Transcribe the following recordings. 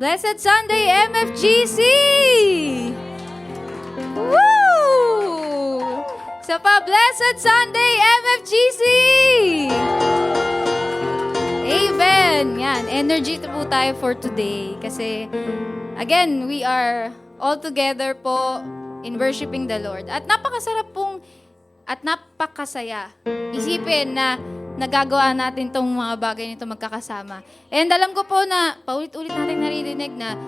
Blessed Sunday, MFGC! Woo! Isa pa, Blessed Sunday, MFGC! Amen! Yan, energy po tayo for today. Kasi, again, we are all together po in worshiping the Lord. At napakasarap pong, at napakasaya. Isipin na nagagawa natin tong mga bagay nito magkakasama. And alam ko po na paulit-ulit natin naririnig na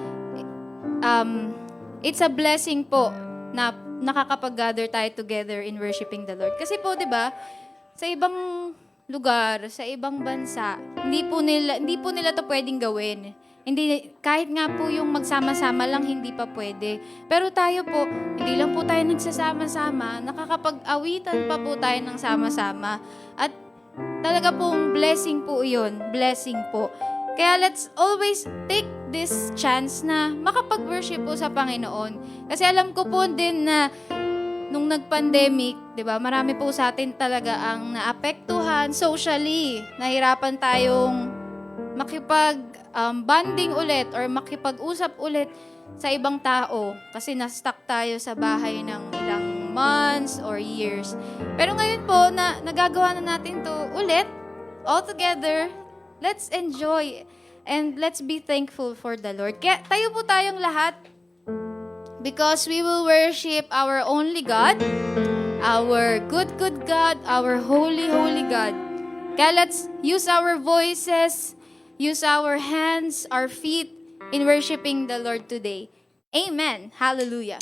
it's a blessing po na nakakapag-gather tayo together in worshiping the Lord. Kasi po, 'di ba, sa ibang lugar, sa ibang bansa, hindi po nila 'to pwedeng gawin. Hindi, kahit nga po yung magsama-sama lang, hindi pa pwede. Pero tayo po, hindi lang po tayo nagsasama-sama, nakakapag-awitan pa po tayo ng sama-sama. At talaga pong blessing po yun. Blessing po. Kaya let's always take this chance na makapag-worship po sa Panginoon. Kasi alam ko po din na nung nag-pandemic, di ba, marami po sa atin talaga ang naapektuhan socially. Nahirapan tayong makipag-bonding ulit or makipag-usap ulit sa ibang tao. Kasi na-stuck tayo sa bahay ng ilang months or years. Pero ngayon po, na nagagawa na natin to ulit, all together, let's enjoy and let's be thankful for the Lord. Kaya tayo po tayong lahat because we will worship our only God, our good God, our holy God. Kaya let's use our voices, use our hands, our feet in worshiping the Lord today. Amen. Hallelujah.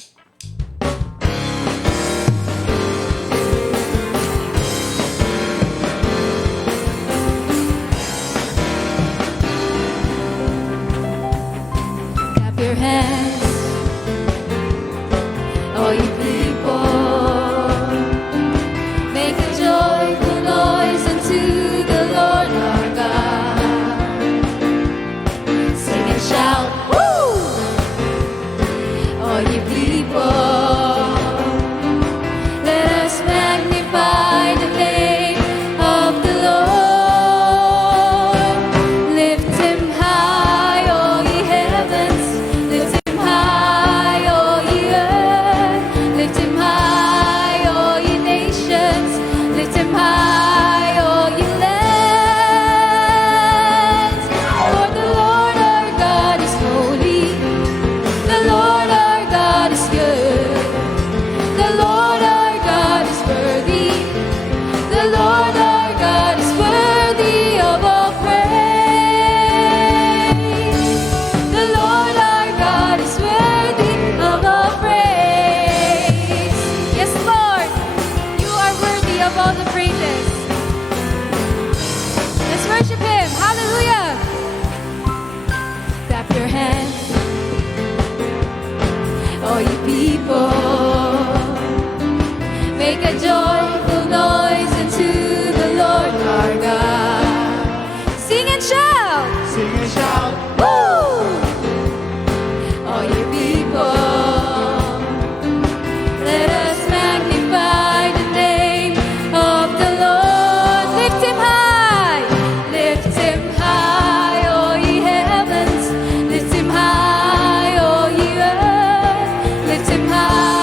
Your hands, all you people, make a joyful noise unto the Lord our God. Sing and shout, woo! All you people, let us magnify the name of the Lord. Lift him high, all ye heavens. Lift him high, all ye earth. Lift him high, all ye nations. Lift him high, all ye lands. For the Lord our God is holy. The Lord our God is good. The Lord our God is worthy. The Lord our God is worthy of all praise. The Lord our God is worthy of all praise. Yes, Lord, you are worthy of all the praises. Let's worship him. Hallelujah. Clap your hands, all you people. Make a joyful noise unto the Lord our God. Sing and shout. Sing and shout, Woo! All you people, let us magnify the name of the Lord. Lift him high, all ye heavens. Lift him high, all ye earth. Lift him high.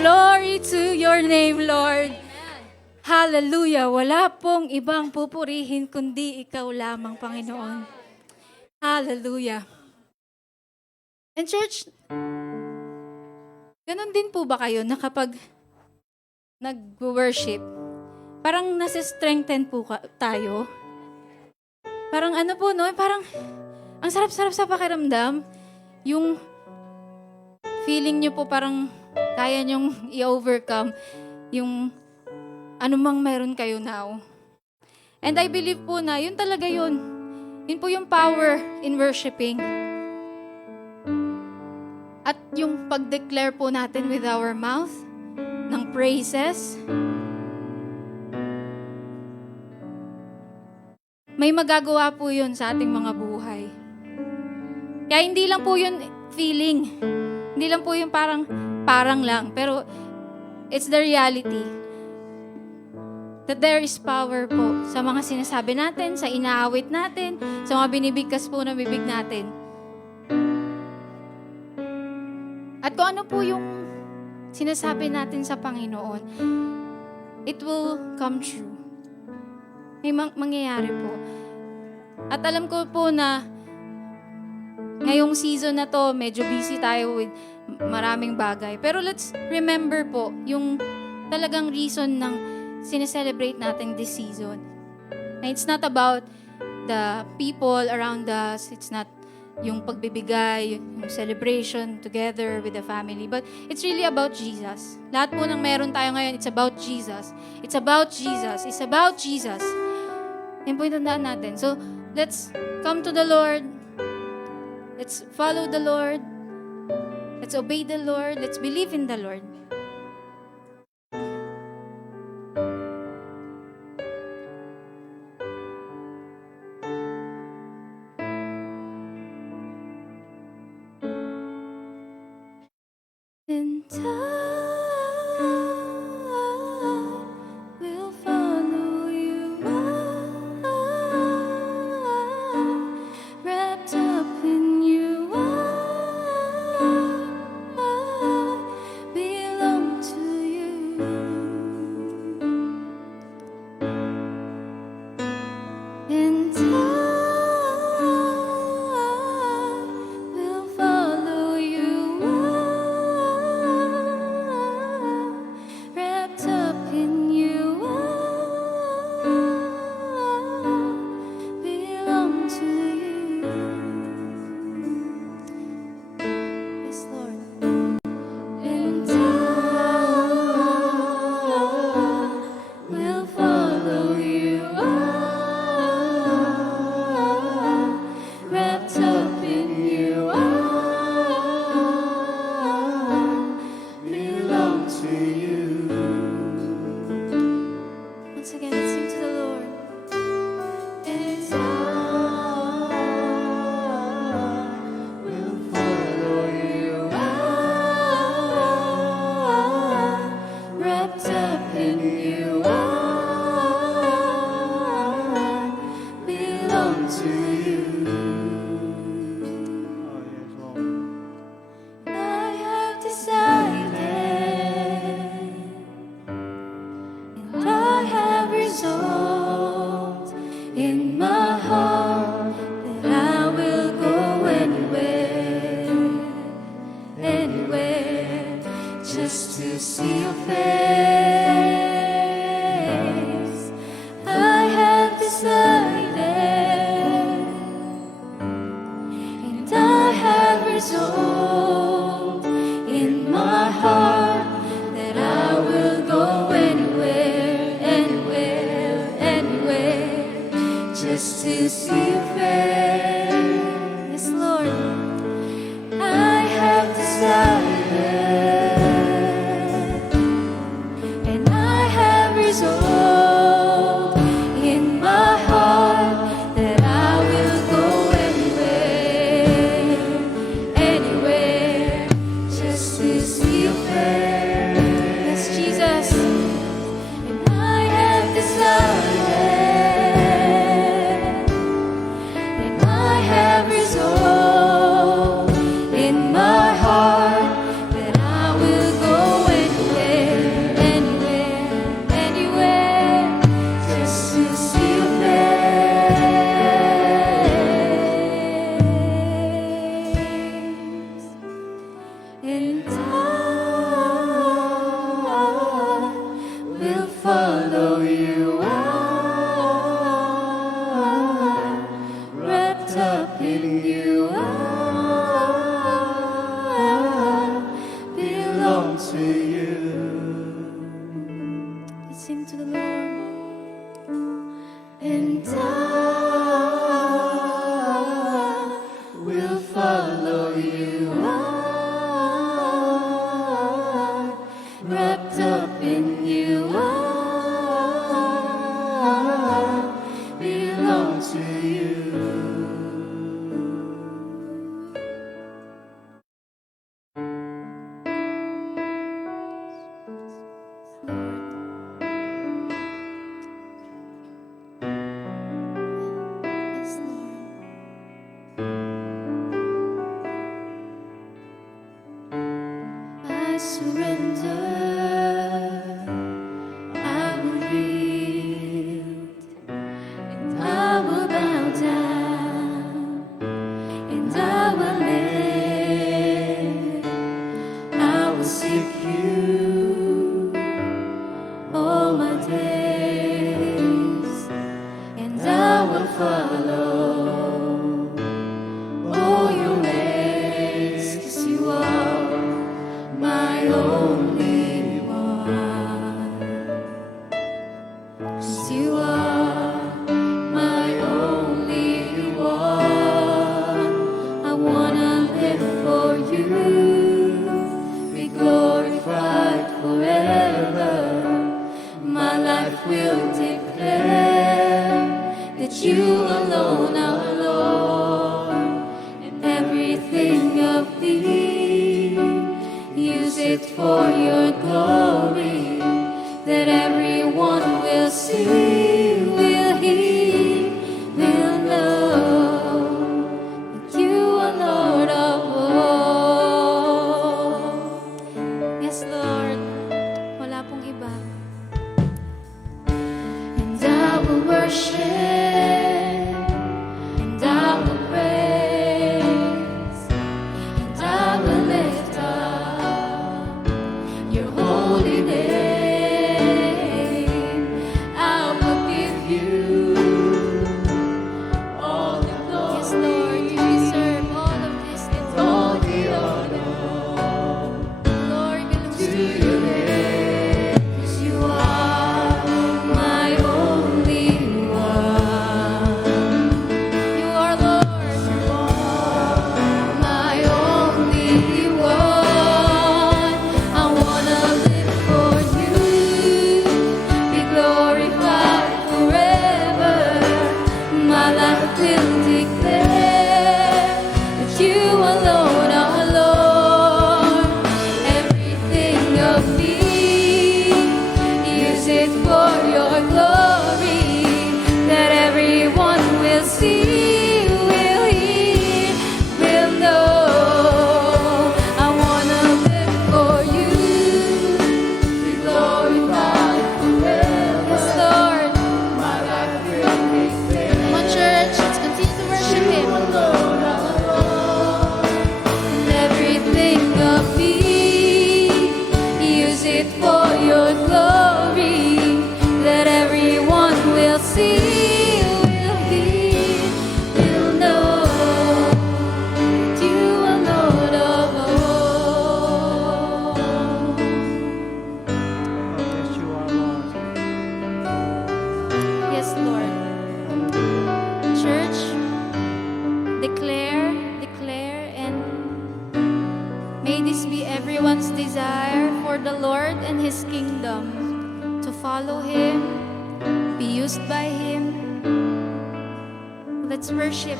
Glory to your name, Lord. Hallelujah. Wala pong ibang pupurihin kundi ikaw lamang, Panginoon. Hallelujah. And church, ganun din po ba kayo na kapag nag-worship, parang nasa-strengthen po tayo? Parang ano po, no? Parang ang sarap-sarap sa pakiramdam. Yung feeling nyo po parang kaya nyong i-overcome yung anumang meron kayo now. And I believe po na yun talaga yun. Yun po yung power in worshiping. At yung pag-declare po natin with our mouth ng praises, may magagawa po yun sa ating mga buhay. Kaya hindi lang po yun feeling. Hindi lang po yung parang lang. Pero it's the reality. That there is power po sa mga sinasabi natin, sa inaawit natin, sa mga binibigkas po ng bibig natin. At kung ano po yung sinasabi natin sa Panginoon, it will come true. May mangyayari po. At alam ko po na ngayong season na to, medyo busy tayo with maraming bagay. Pero let's remember po yung talagang reason ng sineselebrate natin this season. And it's not about the people around us. It's not yung pagbibigay, yung celebration together with the family. But it's really about Jesus. Lahat po ng meron tayo ngayon, it's about Jesus. It's about Jesus. It's about Jesus. Yan po yung tandaan natin. So, let's come to the Lord. Let's follow the Lord. Let's obey the Lord. Let's believe in the Lord. And I will follow you, wrapped up in you. I belong to you. And I will follow you. Wrapped up in you, I belong to you. Yes, Lord. And I will follow you, wrapped up in you, I belong to you. Once again, let's sing to the Lord. And I will follow you, wrapped up in you, I belong to you. I have decided, and I have resolved in my heart that I will go anywhere, anywhere, just to see your face. I have decided, and I have resolved in my heart that I will go anywhere, anywhere, anywhere, just to see your face. Yes, Lord. I have decided, and I have resolved in my heart that I will go anywhere, anywhere, just to see your face. Yes, Jesus. And I have decided, and I have resolved in my heart and I will follow you. I'm wrapped up in you. I belong to you. Let's sing to the Lord. And I will follow you. I'm wrapped up in you. I belong to you. Yes, Lord. I surrender. I will yield, and I will bow down, and I will live. I will seek you all my days, and I will follow all your ways, 'cause you are my only one. 'Cause you are my only one. I wanna live for you, be glorified forever. My life will declare that you alone are Lord, and everything of thee, use it for your glory, that everyone will see, will hear, will know that you are Lord of all. Yes, Lord. Wala pong iba. And I will worship, and I will praise, and I will lift up your holy name. I will give you all the glory. Yes, Lord, you deserve all of this. And all the honor. Glory belongs to you. 'Cause you are my only one. You are Lord. You are my only one. I wanna live for you, be glorified forever. My life will declare that you alone are Lord. Everything of me, use it for your glory, that everyone will see, will hear, will know. I wanna live for you, be glorified forever. Yes, Lord. My life will declare. Come on, church, let's continue to worship Him. And everything of me, use it for your glory, that everyone will see, will hear, will know that you are Lord of all. Yes, you are, Lord. Yes, Lord. Church, declare, and may this be everyone's desire for the Lord and His kingdom, to follow Him, be used by Him. Let's worship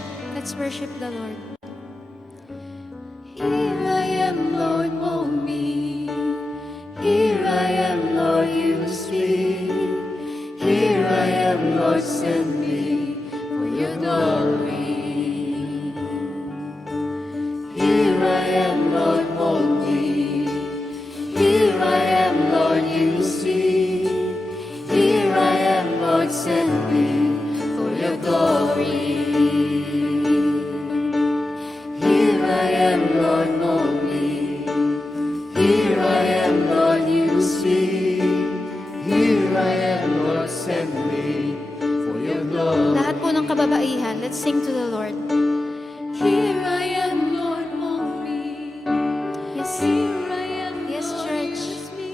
the Lord. Here I am, Lord, mold me. Here I am, Lord, use me. Here I am, Lord, send me for your glory. Here I am, Lord, mold me. Here I am, Lord, use me. Here I am, Lord, send me for your glory. Here I am, Lord, mold me. kababaihan. Let's sing to the Lord. Here I am, Lord, mold me. Yes, Here I am, yes, Lord, church. use me.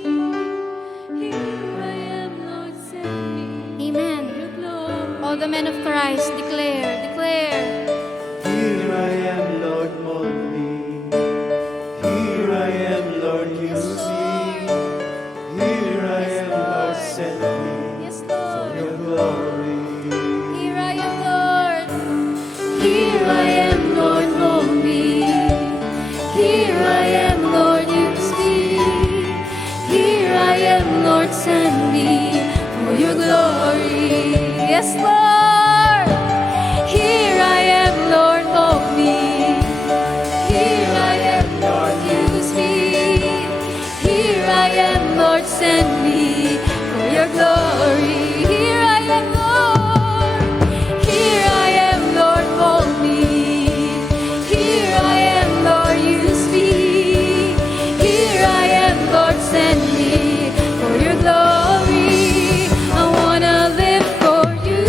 Here I am, Lord, send me. Amen. Your glory. All the men of Christ, declare, declare. Here I am, Lord, mold me. Here I am, Lord, use me. Here I am, Lord, send me. Yes, For Lord. your glory. Here I am, Lord. Here I am, Lord, mold me. Here I am, Lord, use me. Here I am, Lord, send me for your glory. Yes, Lord. Here I am, Lord, mold me. Here I am, Lord, use me. Here I am, Lord, send me for your glory. Here I am, Lord. Here I am, Lord, mold me. Here I am, Lord, use me. Here I am, Lord, send me for your glory. I wanna live for you.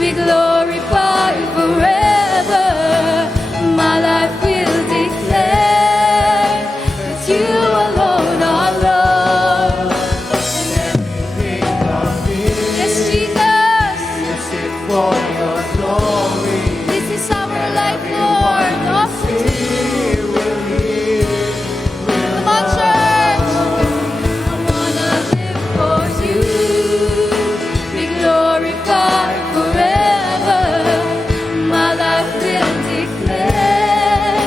Be glorified forever. My life will declare that you alone are Lord. Everything of me Yes, Jesus. is it for your glory. This is our life, Lord. Offer to you. We will hear. Come on, church. I wanna live for you. Be glorified forever. My life will declare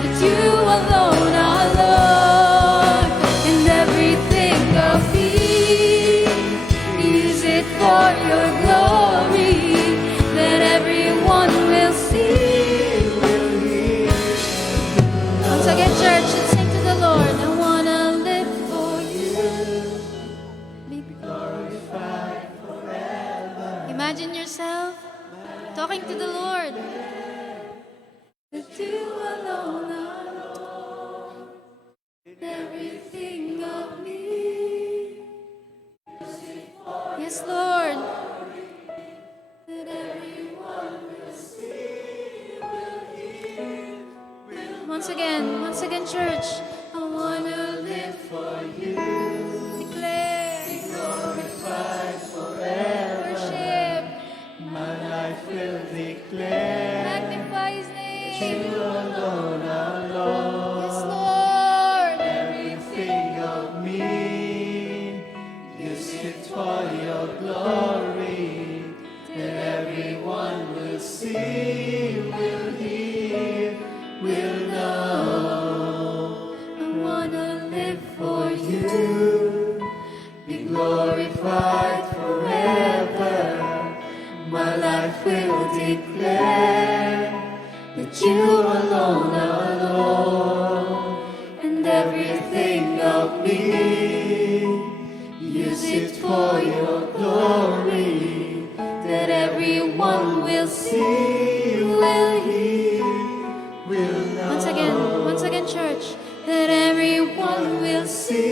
that you alone are Lord. And everything of me, use it for your glory. That everyone will see. Once again, church, let's sing to the Lord. I wanna live for you. Imagine yourself talking to the Lord. That you alone are Lord. Everything of me. Yes, Lord. That everyone will see, will hear. Once again, church. I wanna live for you. Declare. Worship. My life will declare. Magnify His name. You alone are Lord. Yes, Lord. Everything of me, use it for your glory, that everyone will see, will hear, will know. I wanna live for you. Be glorified forever. My life will declare that you alone are Lord. And everything of me, use it for your glory, that everyone will see, will hear, will know. Once again, church. That everyone will see,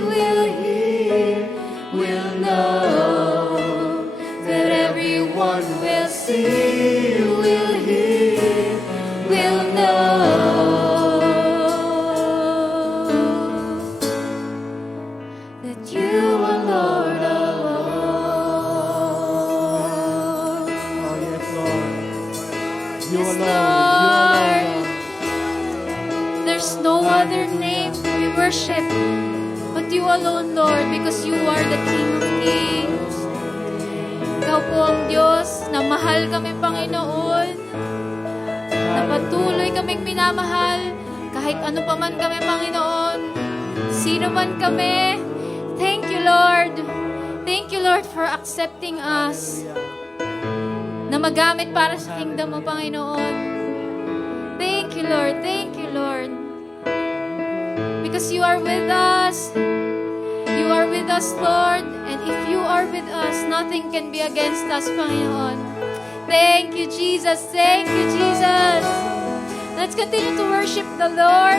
will hear, will know. That everyone will see, will hear, will know. That you are Lord alone. Oh, yes, Lord. You Yes, alone. Lord. You alone. There's no other name to be worshipped but you alone, Lord, because you are the King of Kings. Ikaw po ang Diyos na mahal kami, Panginoon. Na patuloy kaming minamahal kahit ano pa man kami, Panginoon. Sino man kami. Thank you, Lord. Thank you, Lord, for accepting us na magamit para sa kingdom mo, Panginoon. Thank you, Lord. Thank you, Lord. Because you are with us. You are with us, Lord. And if you are with us, nothing can be against us, Panginoon. Thank you, Jesus. Thank you, Jesus. Let's continue to worship the Lord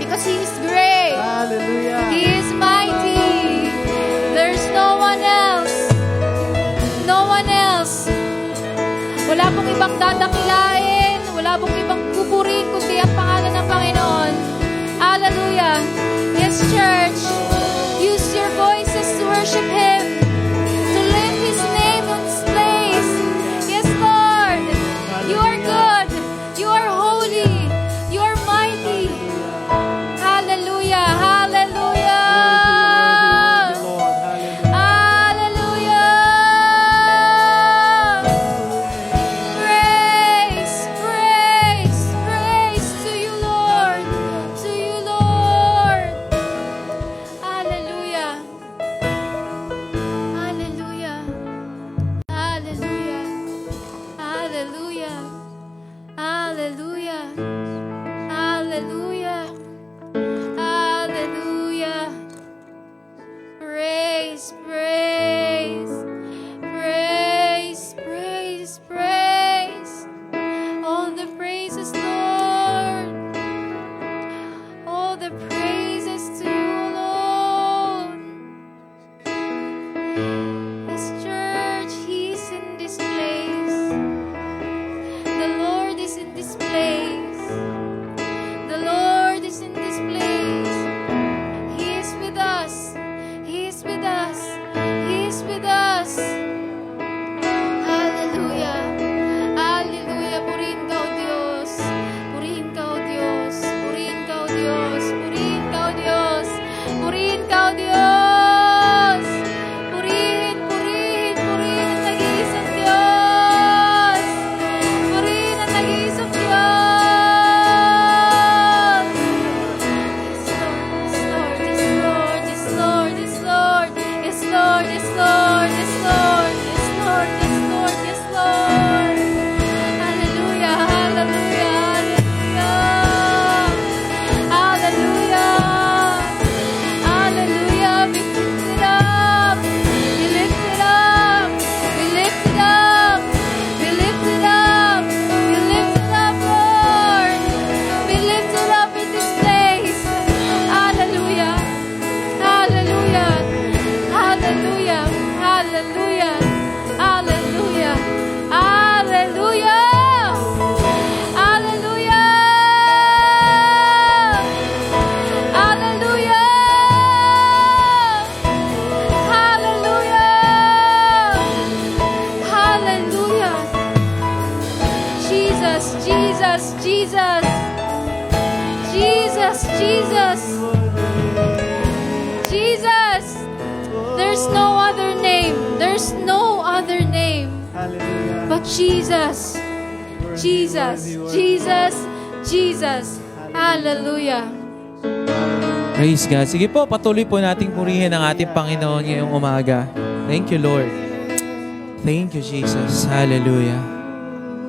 because He is great. Hallelujah. He is mighty. There's no one else. No one else. ibang dadakilain, wala pong ibang pupurihin, kundi ang pangalan ng Panginoon. Hallelujah. Yes, church, use your voices to worship Him, to lift His name on this place. Yes, Lord, you are good, you are holy, you are mighty. Hallelujah, hallelujah. Lord, hallelujah. Hallelujah. Praise, praise, praise to you, Lord. To you, Lord. Hallelujah. Hallelujah. Hallelujah. Hallelujah. Hallelujah. Hallelujah. Hallelujah. Praise, praise, praise, praise, praise. All the praises, Lord. All the praises to you alone. This church, He's in this place. The Lord is in this place. The Lord is in this place. He is with us. He is with us. He is with us. Hallelujah. Hallelujah. Purihin ka, O Diyos. Purihin ka, O Diyos. Purihin ka, O Diyos. Purihin ka, O Diyos. Purihin ka, O Diyos. Purihin, purihin, purihin ang nag-iisang Diyos. Purihin ang nag-iisang Diyos. Yes, Lord. Yes, Lord. Yes, Lord. Yes, Lord. Yes, Lord. Yes, Lord. Yes, Lord. Yes, Lord. Yes, Lord. Hallelujah. Hallelujah. Hallelujah. Hallelujah. We lift it up. We lift it up. We lift it up. We lift it up. We lift it up, Lord. We lift it up in this place. Hallelujah. Hallelujah. Hallelujah. Hallelujah. Hallelujah. Hallelujah. Hallelujah. Hallelujah. Hallelujah. Hallelujah. Jesus, Jesus, Jesus. Jesus, Jesus. Jesus. There's no other name. There's no other name Hallelujah. but Jesus. Jesus. Jesus. Jesus. Hallelujah. Praise God. Sige po, patuloy po nating purihin ang ating Panginoon ngayong umaga. Thank you, Lord. Thank you, Jesus. Hallelujah.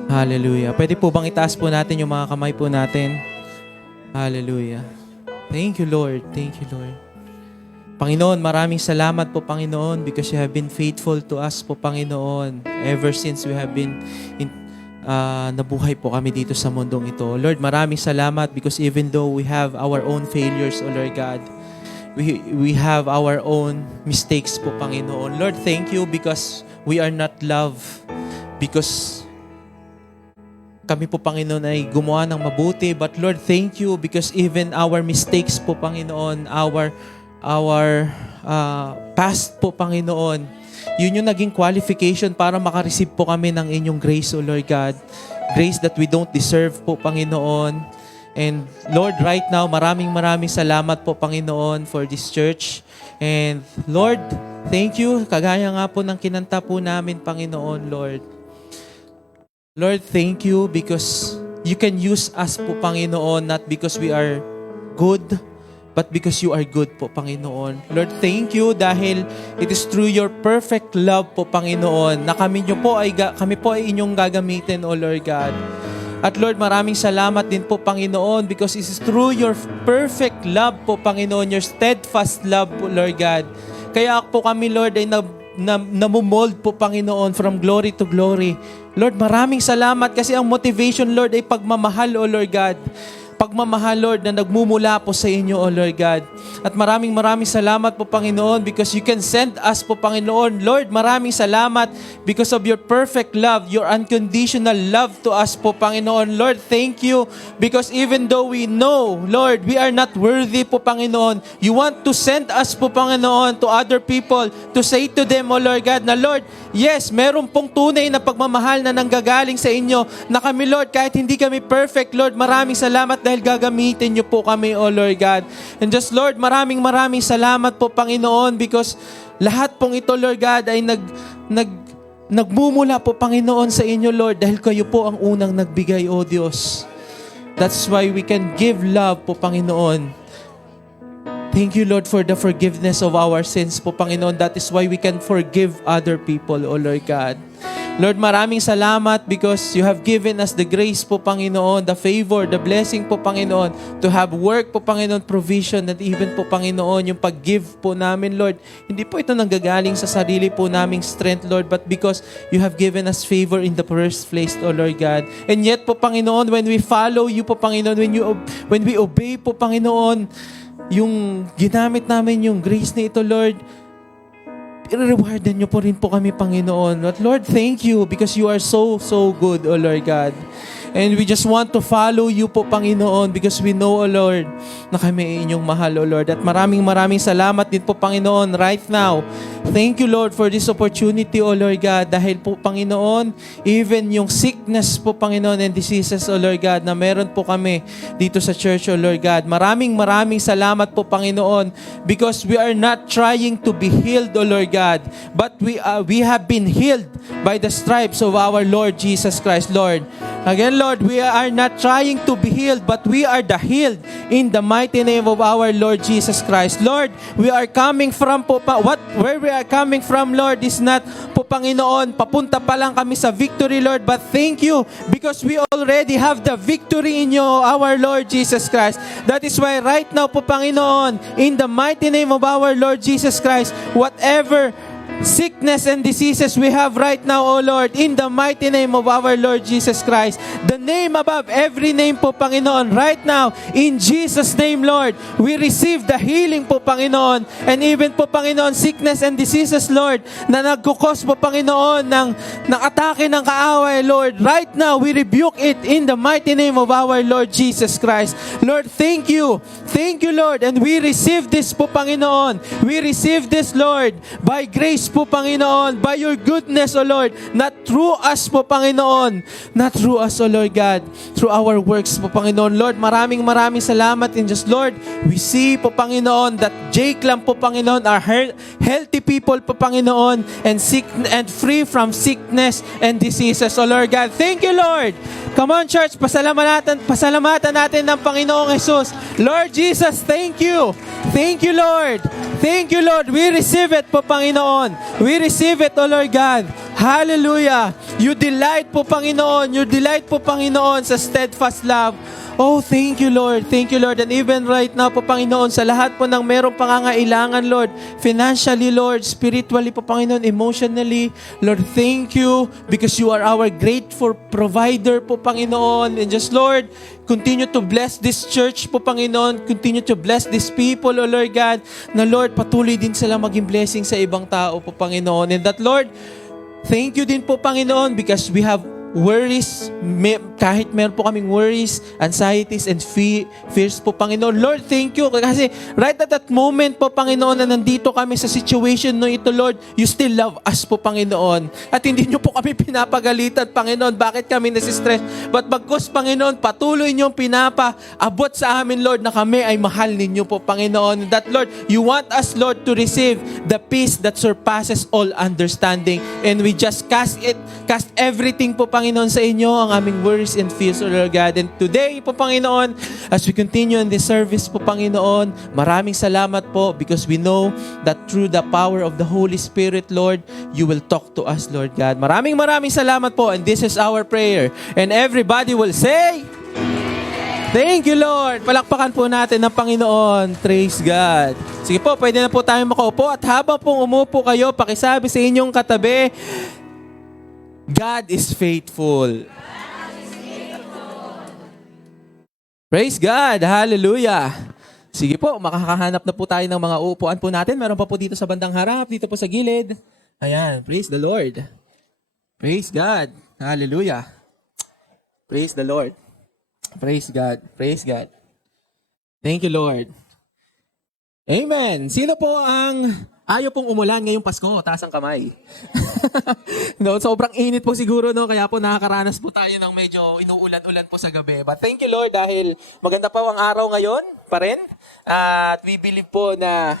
Hallelujah. Pwede po bang itaas po natin yung mga kamay po natin? Hallelujah. Thank you, Lord. Thank you, Lord. Panginoon, maraming salamat po, Panginoon, because you have been faithful to us po, Panginoon, ever since we have been nabuhay po kami dito sa mundong ito. Lord, maraming salamat because even though we have our own failures, O Lord God, we have our own mistakes po, Panginoon. Lord, thank you because we are not loved, because kami po, Panginoon, ay gumawa ng mabuti. But Lord, thank you because even our mistakes po, Panginoon, our past po, Panginoon, yun yung naging qualification para makareceive po kami ng inyong grace, O Lord God. Grace that we don't deserve po, Panginoon. And Lord, right now, maraming salamat po, Panginoon, for this church. And Lord, thank you. Kagaya nga po ng kinanta po namin, Panginoon, Lord. Lord, thank you because you can use us po, Panginoon, not because we are good, but because you are good po, Panginoon. Lord, thank you dahil it is through your perfect love po, Panginoon, na kami po ay inyong gagamitin, O Lord God. At Lord, maraming salamat din po, Panginoon, because it is through your perfect love po, Panginoon, your steadfast love po, Lord God. Kaya po kami, Lord, ay namumold po, Panginoon, from glory to glory. Lord, maraming salamat kasi ang motivation, Lord, ay pagmamahal, O Lord God. pagmamahal, Lord, na nagmumula po sa inyo, O Lord God. At maraming salamat po, Panginoon, because you can send us po, Panginoon. Lord, maraming salamat because of your perfect love, your unconditional love to us po, Panginoon. Lord, thank you because even though we know, Lord, we are not worthy po, Panginoon, you want to send us po, Panginoon, to other people to say to them, O Lord God, na Lord, yes, meron pong tunay na pagmamahal na nanggagaling sa inyo, na kami, Lord, kahit hindi kami perfect, Lord, maraming salamat dahil gagamitin niyo po kami, O Lord God. And just, Lord, maraming salamat po, Panginoon, because lahat pong ito, Lord God, ay nagmumula po, Panginoon, sa inyo, Lord, dahil kayo po ang unang nagbigay, O Diyos. That's why we can give love po, Panginoon. Thank you, Lord, for the forgiveness of our sins po, Panginoon. That is why we can forgive other people, O Lord God. Lord, maraming salamat because you have given us the grace po, Panginoon, the favor, the blessing po, Panginoon, to have work po, Panginoon, provision, and even po, Panginoon, yung pag-give po namin, Lord. Hindi po ito nanggagaling sa sarili po naming strength, Lord, but because you have given us favor in the first place, O Lord God. And yet po, Panginoon, when we follow you po, Panginoon, when we obey po, Panginoon, yung ginamit namin yung grace na ito, Lord, i-rewardan niyo po rin po kami, Panginoon. But Lord, thank you because you are so good, O Lord God. And we just want to follow you po, Panginoon, because we know, O Lord, na kami ay inyong mahal, O Lord. At maraming salamat din po, Panginoon, right now. Thank you, Lord, for this opportunity, O Lord God. Dahil po, Panginoon, even yung sickness po, Panginoon, and diseases, O Lord God, na meron po kami dito sa church, O Lord God. Maraming salamat po, Panginoon, because we are not trying to be healed, O Lord God, but we have been healed by the stripes of our Lord Jesus Christ, Lord. Again, Lord, we are not trying to be healed, but we are the healed in the mighty name of our Lord Jesus Christ. Lord, we are coming from po, where we are coming from, Lord, is not po, Panginoon, papunta pa lang kami sa victory, Lord, but thank you because we already have the victory in you, our Lord Jesus Christ. That is why right now po, Panginoon, in the mighty name of our Lord Jesus Christ, whatever sickness and diseases we have right now, O Lord, in the mighty name of our Lord Jesus Christ, the name above every name po, Panginoon, right now, in Jesus' name, Lord, we receive the healing po, Panginoon, and even po, Panginoon, sickness and diseases, Lord, na nagkukos po, Panginoon, ng atake ng kaaway, Lord, right now, we rebuke it in the mighty name of our Lord Jesus Christ. Lord, thank you, Lord, and we receive this po, Panginoon, we receive this, Lord, by grace po, Panginoon, by your goodness, O Lord, not through us po, Panginoon, not through us, O Lord God, through our works po, Panginoon. Lord, maraming salamat, and just, Lord, we see po, Panginoon, that Jake lang po, Panginoon, are healthy people po, Panginoon, and free from sickness and diseases, O Lord God. Thank you, Lord. Come on, church, pasalamatan natin ng Panginoong Jesus. Lord Jesus, thank you. Thank you, Lord. Thank you, Lord. We receive it po, Panginoon. We receive it, O Lord God. Hallelujah. You delight po, Panginoon. You delight po, Panginoon, sa steadfast love. Oh, thank you, Lord. Thank you, Lord. And even right now po, Panginoon, sa lahat po ng merong pangangailangan, Lord, financially, Lord, spiritually po, Panginoon, emotionally, Lord, thank you because you are our grateful provider po, Panginoon. And just, Lord, continue to bless this church po, Panginoon. Continue to bless these people, O Lord God, na, Lord, patuloy din sila maging blessing sa ibang tao po, Panginoon. And that, Lord, thank you din po, Panginoon, because we have worries, kahit meron po kaming worries, anxieties, and fears po, Panginoon. Lord, thank you. Kasi right at that moment po, Panginoon, na nandito kami sa situation no ito, Lord, you still love us po, Panginoon. At hindi nyo po kami pinapagalitan, Panginoon. Bakit kami nasistress? But bagkus, Panginoon, patuloy nyo pinapaabot sa amin, Lord, na kami ay mahal ninyo po, Panginoon. That, Lord, you want us, Lord, to receive the peace that surpasses all understanding. And we just cast everything po, Panginoon, sa inyo, ang aming worries and fears, O Lord God. And today po, Panginoon, as we continue in this service po, Panginoon, maraming salamat po because we know that through the power of the Holy Spirit, Lord, you will talk to us, Lord God. Maraming salamat po, and this is our prayer. And everybody will say, thank you, Lord. Palakpakan po natin ng Panginoon. Praise God. Sige po, pwede na po tayo makaupo. At habang pong umupo kayo, pakisabi sa inyong katabi, God is faithful. Praise God! Hallelujah! Sige po, makakahanap na po tayo ng mga uupuan po natin. Meron pa po dito sa bandang harap, dito po sa gilid. Ayan, praise the Lord. Praise God. Hallelujah. Praise the Lord. Praise God. Praise God. Thank you, Lord. Amen. Sino po ang ayaw pong umulan ngayong Pasko? Taas ang kamay. No, sobrang init po siguro, no? Kaya po nakakaranas po tayo ng medyo inuulan-ulan po sa gabi. But thank you, Lord, dahil maganda pa ang araw ngayon pa rin. At we believe po na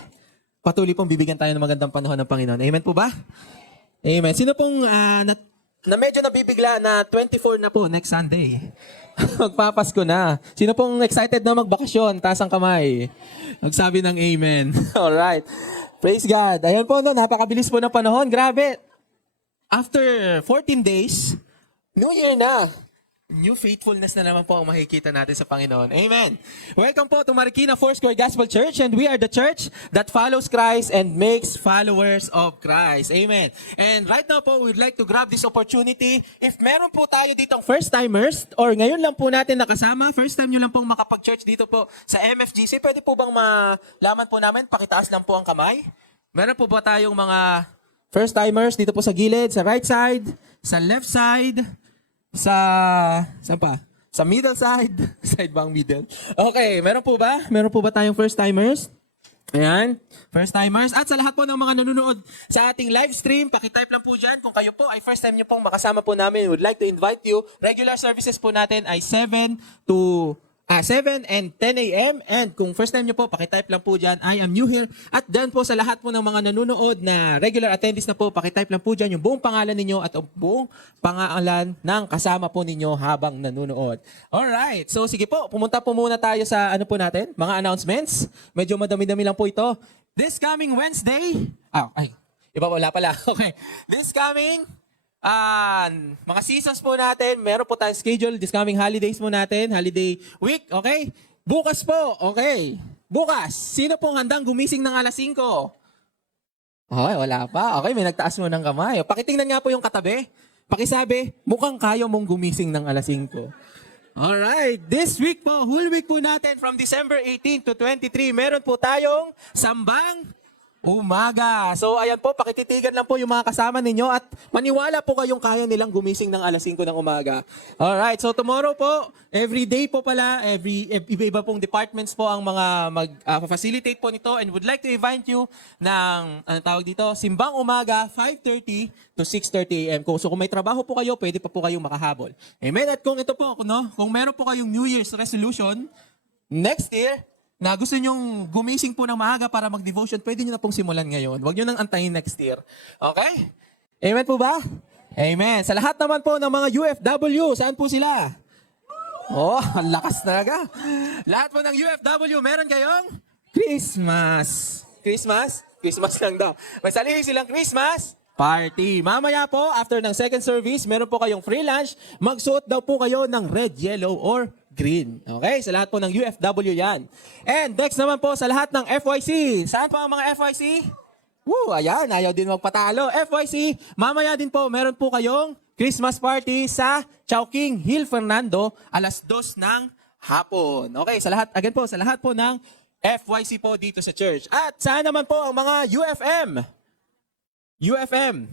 patuloy pong bibigyan tayo ng magandang panahon ng Panginoon. Amen po ba? Amen. Sino pong na medyo nabibigla na 24 na po next Sunday? Magpapasko na. Sino pong excited na magbakasyon? Taas ang kamay. Magsabi ng amen. Alright. Praise God. Ayan po, no, napakabilis po ng panahon. Grabe. After 14 days, New Year na. New faithfulness na naman po ang makikita natin sa Panginoon. Amen. Welcome po to Marikina Foursquare Gospel Church, and we are the church that follows Christ and makes followers of Christ. Amen. And right now po, we'd like to grab this opportunity. If meron po tayo ditong first-timers, or ngayon lang po natin nakasama, first time nyo lang pong makapag-church dito po sa MFGC, pwede po bang malaman po namin, pakitaas lang po ang kamay? Meron po ba tayong mga first-timers dito po sa gilid, sa right side, sa left side, saan pa? Sa middle side. Side bang middle? Okay, meron po ba? Meron po ba tayong first-timers? Ayan, first-timers. At sa lahat po ng mga nanonood sa ating live stream, pakitype lang po dyan. Kung kayo po ay first time nyo pong makasama po namin, would like to invite you. Regular services po natin ay 7 and 10 a.m. And kung first time nyo po, pakitype lang po dyan, I am new here. At dyan po sa lahat po ng mga nanonood na regular attendees na po, pakitype lang po dyan yung buong pangalan ninyo at ang buong pangalan ng kasama po ninyo habang nanonood. Alright, so sige po, pumunta po muna tayo sa ano po natin, mga announcements. Medyo madami-dami lang po ito. This coming Wednesday, iba wala pala. Okay, this coming mga seasons po natin, meron po tayong schedule this coming holidays po natin, holiday week, okay? Bukas po, okay. Bukas, sino pong handang gumising ng alas 5? Okay, wala pa. Okay, may nagtaas mo ng kamay. Pakitingnan nga po yung katabi. Pakisabi, mukhang kaya mong gumising ng alas 5. Alright, this week po, whole week po natin from December 18 to 23, meron po tayong sambang umaga. So ayan po, pakititigan lang po yung mga kasama ninyo at maniwala po kayong kaya nilang gumising ng alas 5 ng umaga. Alright, so tomorrow po, every day po pala, iba-iba pong departments po ang mga mag-facilitate po nito, and would like to invite you ng, tawag dito, simbang umaga, 5:30 to 6:30 a.m. So kung may trabaho po kayo, pwede pa po kayong makahabol. Amen? At kung ito po, no, kung meron po kayong New Year's resolution, next year, na gusto nyong gumising po ng maaga para mag-devotion, pwede nyo na pong simulan ngayon. Huwag nyo nang antayin next year. Okay? Amen po ba? Amen. Sa lahat naman po ng mga UFW, saan po sila? Oh, ang lakas talaga. Lahat po ng UFW, meron kayong Christmas. Christmas? Christmas lang daw. May sarili silang Christmas party. Mamaya po, after ng second service, meron po kayong free lunch. Magsuot daw po kayo ng red, yellow, or green. Okay? Sa lahat po ng UFW yan. And next naman po sa lahat ng FYC. Saan po ang mga FYC? Woo, ayan, ayaw din magpatalo. FYC, mamaya din po, meron po kayong Christmas party sa Chowking Hill Fernando, alas 2 ng hapon. Okay, sa lahat, again po, sa lahat po ng FYC po dito sa church. At saan naman po ang mga UFM? UFM.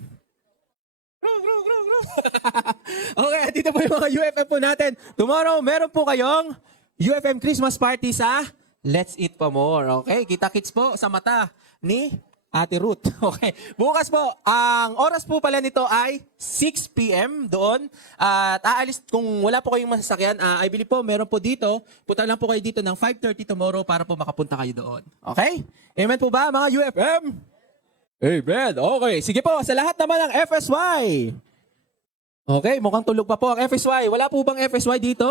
Okay, dito po yung mga UFM po natin. Tomorrow, meron po kayong UFM Christmas party sa Let's Eat Pa More. Okay, kita-kits po sa mata ni Ate Ruth. Okay, bukas po, ang oras po pala nito ay 6 p.m. doon. At aalis, kung wala po kayong masasakyan, I believe po, meron po dito. Punta lang po kayo dito ng 5:30 tomorrow para po makapunta kayo doon. Okay? Amen po ba, mga UFM? Amen. Okay, sige po, sa lahat naman ng FSY. Okay, mukhang tulog pa po ang FSY. Wala po bang FSY dito?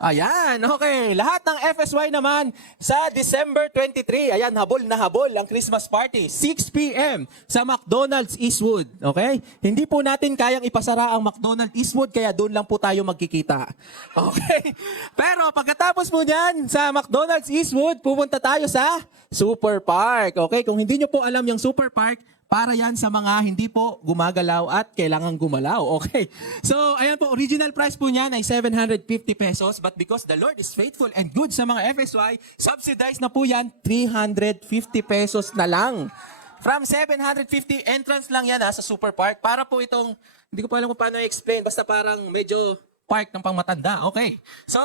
Ayan, okay. Lahat ng FSY naman sa December 23. Ayan, habol na habol ang Christmas party. 6 p.m. sa McDonald's Eastwood. Okay? Hindi po natin kayang ipasara ang McDonald's Eastwood, kaya doon lang po tayo magkikita. Okay? Pero pagkatapos po niyan, sa McDonald's Eastwood, pupunta tayo sa Super Park. Okay? Kung hindi nyo po alam yung Super Park, para yan sa mga hindi po gumagalaw at kailangan gumalaw. Okay. So, ayan po, original price po niyan ay 750 pesos. But because the Lord is faithful and good sa mga FSY, subsidized na po yan, 350 pesos na lang. From 750, entrance lang yan sa Super Park. Para po itong, hindi ko pa alam kung paano i-explain, basta parang medyo park ng pangmatanda. Okay. So,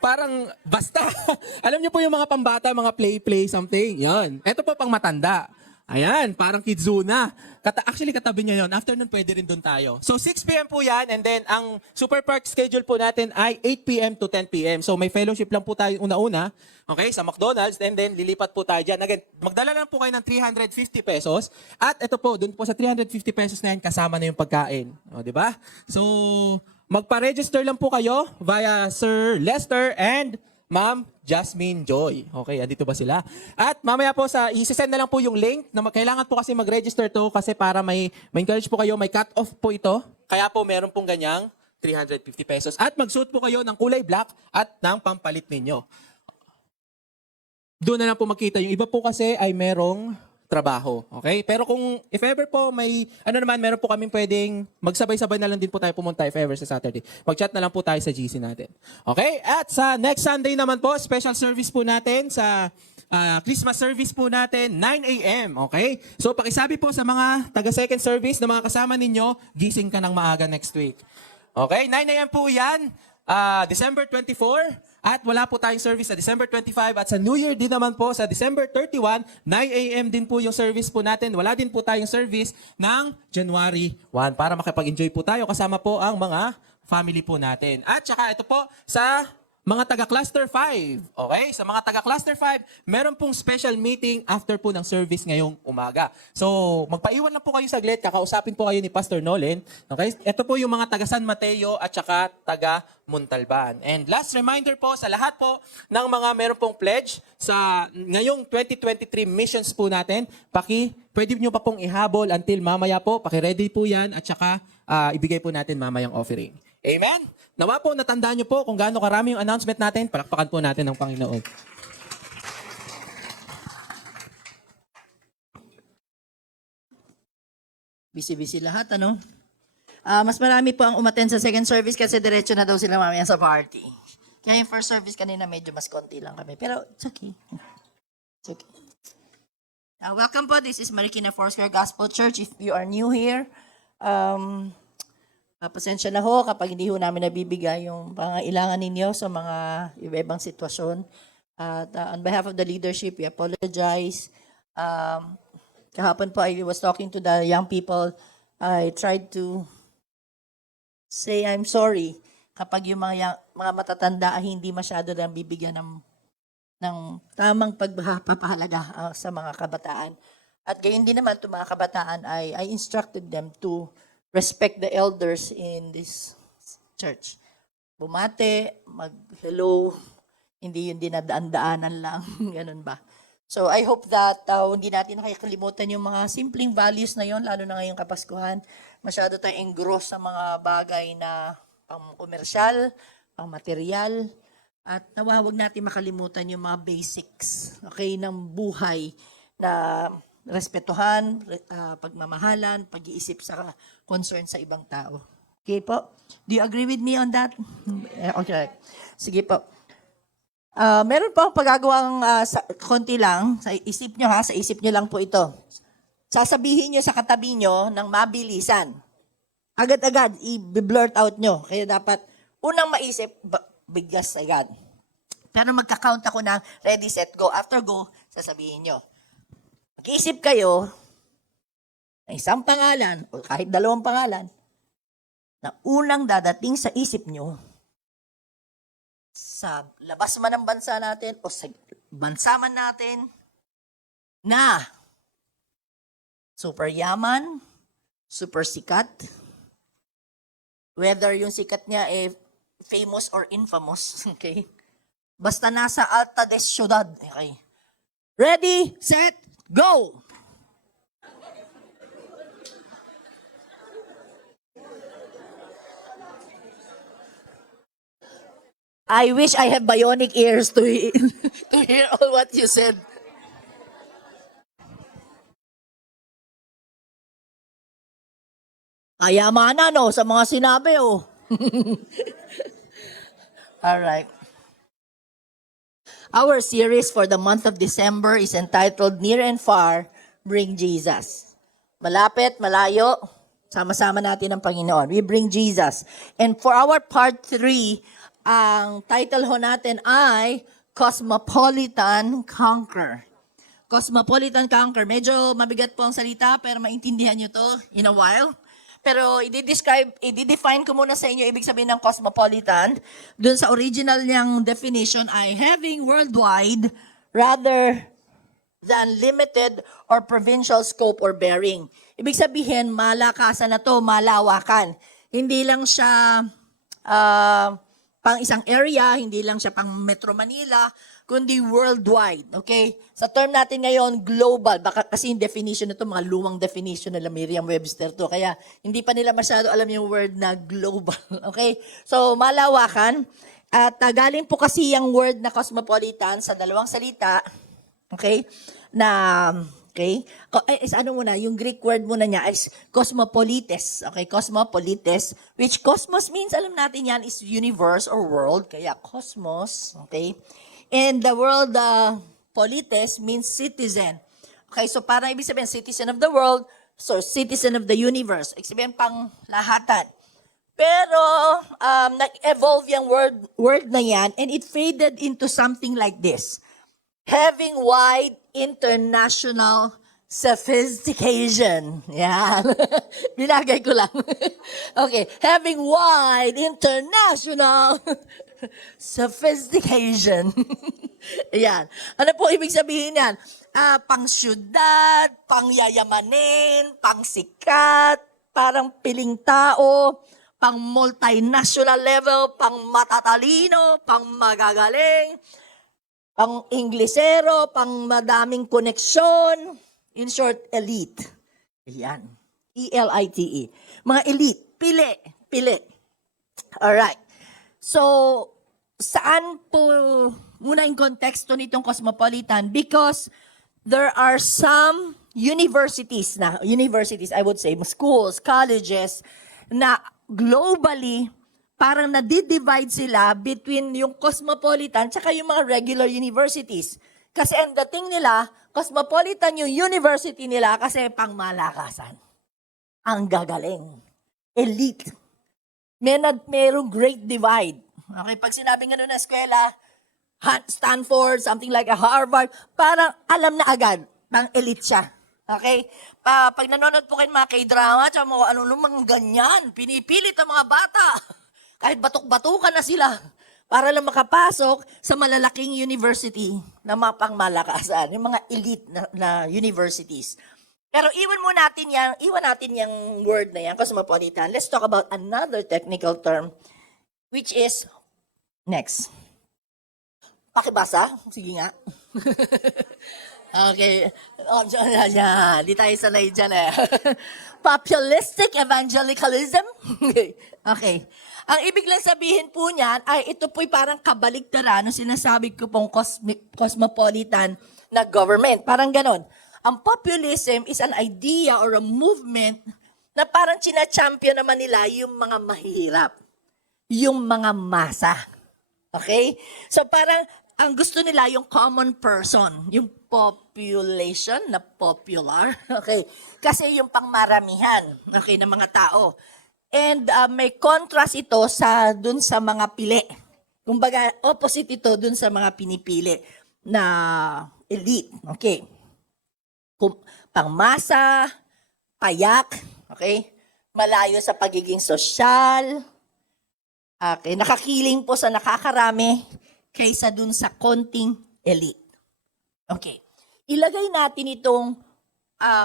parang basta. Alam niyo po yung mga pambata, mga play, something. Yan. Ito po pangmatanda. Ayan, parang kidzuna. Actually, katabi niya yon. After nun, pwede rin doon tayo. So, 6 p.m. po yan. And then, ang Super Park schedule po natin ay 8 p.m. to 10 p.m. So, may fellowship lang po tayo una-una. Okay, sa McDonald's. And then, lilipat po tayo dyan. Again, magdala lang po kayo ng 350 pesos. At ito po, doon po sa 350 pesos na yan, kasama na yung pagkain. O, di ba? So, magpa-register lang po kayo via Sir Lester and Ma'am Jasmine Joy. Okay, andito ba sila? At mamaya po i-send na lang po yung link na kailangan po kasi mag-register to kasi para may encourage po kayo, may cut-off po ito. Kaya po meron pong ganyang 350 pesos. At magsuot po kayo ng kulay black at ng pampalit ninyo. Doon na lang po makita. Yung iba po kasi ay merong trabaho. Okay? Pero kung if ever po may, meron po kaming pwedeng magsabay-sabay na lang din po tayo pumunta if ever sa Saturday. Mag-chat na lang po tayo sa GC natin. Okay? At sa next Sunday naman po, special service po natin sa Christmas service po natin, 9 a.m. Okay? So, pakisabi po sa mga taga-second service na mga kasama ninyo, gising ka ng maaga next week. Okay? 9 a.m. po yan. December 24. At wala po tayong service sa December 25 at sa New Year din naman po sa December 31, 9 a.m. din po yung service po natin. Wala din po tayong service ng January 1 para makapag-enjoy po tayo kasama po ang mga family po natin. At saka ito po sa mga taga-Cluster 5. Okay? Sa mga taga-Cluster 5, meron pong special meeting after po ng service ngayong umaga. So, magpaiwan lang po kayo saglit. Kakausapin po kayo ni Pastor Nolan. Okay? Ito po yung mga taga-San Mateo at saka taga-Montalban. And last reminder po sa lahat po ng mga meron pong pledge sa ngayong 2023 missions po natin, pwede nyo pa pong ihabol until mamaya po. Paki-ready po yan at saka ibigay po natin mamayang offering. Amen? Nawa po, natandaan nyo po kung gaano karami yung announcement natin. Palakpakan po natin ng Panginoon. Busy-busy lahat, ano? Mas marami po ang umattend sa second service kasi diretso na daw sila mamaya sa party. Kaya yung first service kanina medyo mas konti lang kami. Pero it's okay. It's okay. Welcome po. This is Marikina Foursquare Gospel Church. If you are new here, pasensya na ho kapag hindi ho namin nabibigay yung pangailangan ninyo sa mga iba-ibang sitwasyon. At on behalf of the leadership, we apologize. Kahapon po, I was talking to the young people. I tried to say I'm sorry kapag yung mga matatanda ay hindi masyado lang bibigyan ng tamang pagpapahalaga sa mga kabataan. At gayon din naman, itong mga kabataan, I instructed them to respect the elders in this church. Bumate, mag-hello, hindi yung dinadaan-daanan lang, ganun ba. So I hope that hindi natin nakikalimutan yung mga simpleng values na yon, lalo na ngayong Kapaskuhan. Masyado tayong engross sa mga bagay na pang-komersyal, pang-material, at nawawag natin makalimutan yung mga basics, okay, ng buhay na respetuhan, pagmamahalan, pag-iisip sa concern sa ibang tao. Okay po? Do you agree with me on that? Okay. Sige po. Meron po akong pagagawang konti lang, sa isip nyo sa isip nyo lang po ito. Sasabihin nyo sa katabi nyo ng mabilisan. Agad-agad, i-blurt out nyo. Kaya dapat, unang maisip, biglas agad. Pero magka-count ako ng ready, set, go. After go, sasabihin nyo. Mag-iisip kayo ng isang pangalan o kahit dalawang pangalan na unang dadating sa isip nyo sa labas man ng bansa natin o sa bansa man natin na super yaman, super sikat, whether yung sikat niya famous or infamous, okay? Basta nasa alta de ciudad, okay? Ready, set, go! I wish I have bionic ears to hear all what you said. Ayamana, no, sa mga sinabi, oh. Alright. Our series for the month of December is entitled Near and Far, Bring Jesus. Malapit, malayo, sama-sama natin ang Panginoon. We bring Jesus. And for our part 3, ang title ho natin ay Cosmopolitan Conquer. Cosmopolitan Conquer. Medyo mabigat po ang salita, pero maintindihan nyo to in a while. Pero i-define ko muna sa inyo ibig sabihin ng cosmopolitan. Doon sa original niyang definition ay having worldwide rather than limited or provincial scope or bearing. Ibig sabihin, malakasan na to, malawakan. Hindi lang siya pang isang area, hindi lang siya pang Metro Manila, kundi worldwide, okay? Sa term natin ngayon, global. Baka kasi yung definition na to, mga lumang definition nila Merriam-Webster to. Kaya hindi pa nila masyado alam yung word na global, okay? So, malawakan. At galing po kasi yung word na cosmopolitan sa dalawang salita, okay? Ano muna, yung Greek word muna niya is cosmopolites. Okay, cosmopolites, which cosmos means, alam natin yan, is universe or world. Kaya cosmos, okay? And the word polites means citizen. Okay, so parang ibig sabihin, citizen of the world, so citizen of the universe. Ibig sabihin, pang lahatan. Pero, nag-evolve yung word na yan, and it faded into something like this. Having wide international sophistication. Yan. Binagay ko lang. Okay. Having wide international sophistication. Yan. Ano po ibig sabihin yan? Pang syudad, pang yayamanin, pang sikat, parang piling tao, pang multinational level, pang matatalino, pang magagaling, pang Inglesero, pang madaming koneksyon, in short, elite. Ayan. E-L-I-T-E. Mga elite. Pili. Alright. So, saan po muna yung konteksto nitong cosmopolitan? Because there are some universities, I would say, schools, colleges, na globally, parang nadidivide sila between yung cosmopolitan tsaka yung mga regular universities. Kasi ang dating nila, cosmopolitan yung university nila kasi pangmalakasan. Ang gagaling. Elite. Merong great divide. Okay, pag sinabi nga na eskwela, Stanford, something like a Harvard, parang alam na agad, pang elite siya. Okay? Pag nanonood po kayo mga K-drama, tsaka mga ano-ano, mga ganyan, pinipilit ang mga bata. Kahit batok-batukan na sila para lang makapasok sa malalaking university na mapangmalakasan, yung mga elite na universities. Pero iwan natin yung word na yan, cosmopolitan. Let's talk about another technical term, which is, next. Pakibasa? Sige nga. Okay. Oh, yan. Di tayo sanay dyan eh. Populistic evangelicalism? Okay. Ang ibig lang sabihin po niyan ay ito po'y parang kabaligtaran ng sinasabi ko pong cosmopolitan na government. Parang ganon. Ang populism is an idea or a movement na parang champion naman nila yung mga mahihirap. Yung mga masa. Okay? So parang ang gusto nila yung common person, yung population na popular. Okay? Kasi yung pangmaramihan, okay, ng mga tao. And may contrast ito dun sa mga pili. Kumbaga, opposite ito dun sa mga pinipili na elite. Okay. Pangmasa, payak, okay? Malayo sa pagiging sosyal, okay, nakakiling po sa nakakarami kaysa dun sa konting elite. Okay. Ilagay natin itong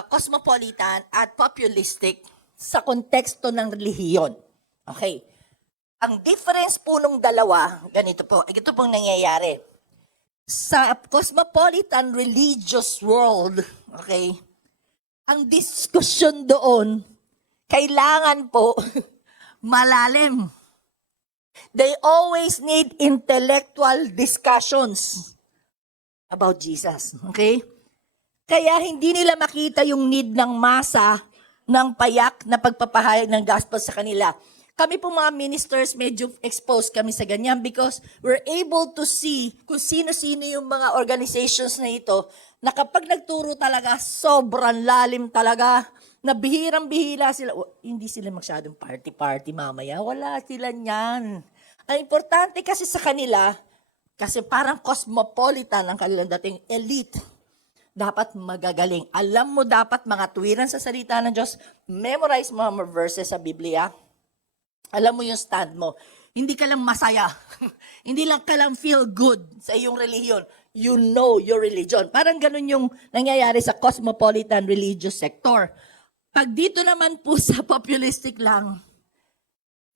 cosmopolitan at populistic sa konteksto ng relihiyon. Okay. Ang difference po nung dalawa, ganito po, ito pong nangyayari. Sa cosmopolitan religious world, okay, ang diskusyon doon, kailangan po malalim. They always need intellectual discussions about Jesus. Okay? Kaya hindi nila makita yung need ng masa ng payak na pagpapahayag ng gospel sa kanila. Kami po mga ministers, medyo exposed kami sa ganyan because we're able to see kung sino-sino yung mga organizations na ito na kapag nagturo talaga, sobrang lalim talaga, na bihirang-bihira sila. Hindi sila masyadong party-party mamaya. Wala sila niyan. Ang importante kasi sa kanila, kasi parang cosmopolitan ang kanilang dating elite. Dapat magagaling. Alam mo dapat mga tuwiran sa salita ng Diyos, memorize mo mga verses sa Biblia. Alam mo yung stand mo. Hindi ka lang masaya. Hindi lang ka lang feel good sa iyong relihiyon. You know your religion. Parang ganun yung nangyayari sa cosmopolitan religious sector. Pag dito naman po sa populistic lang,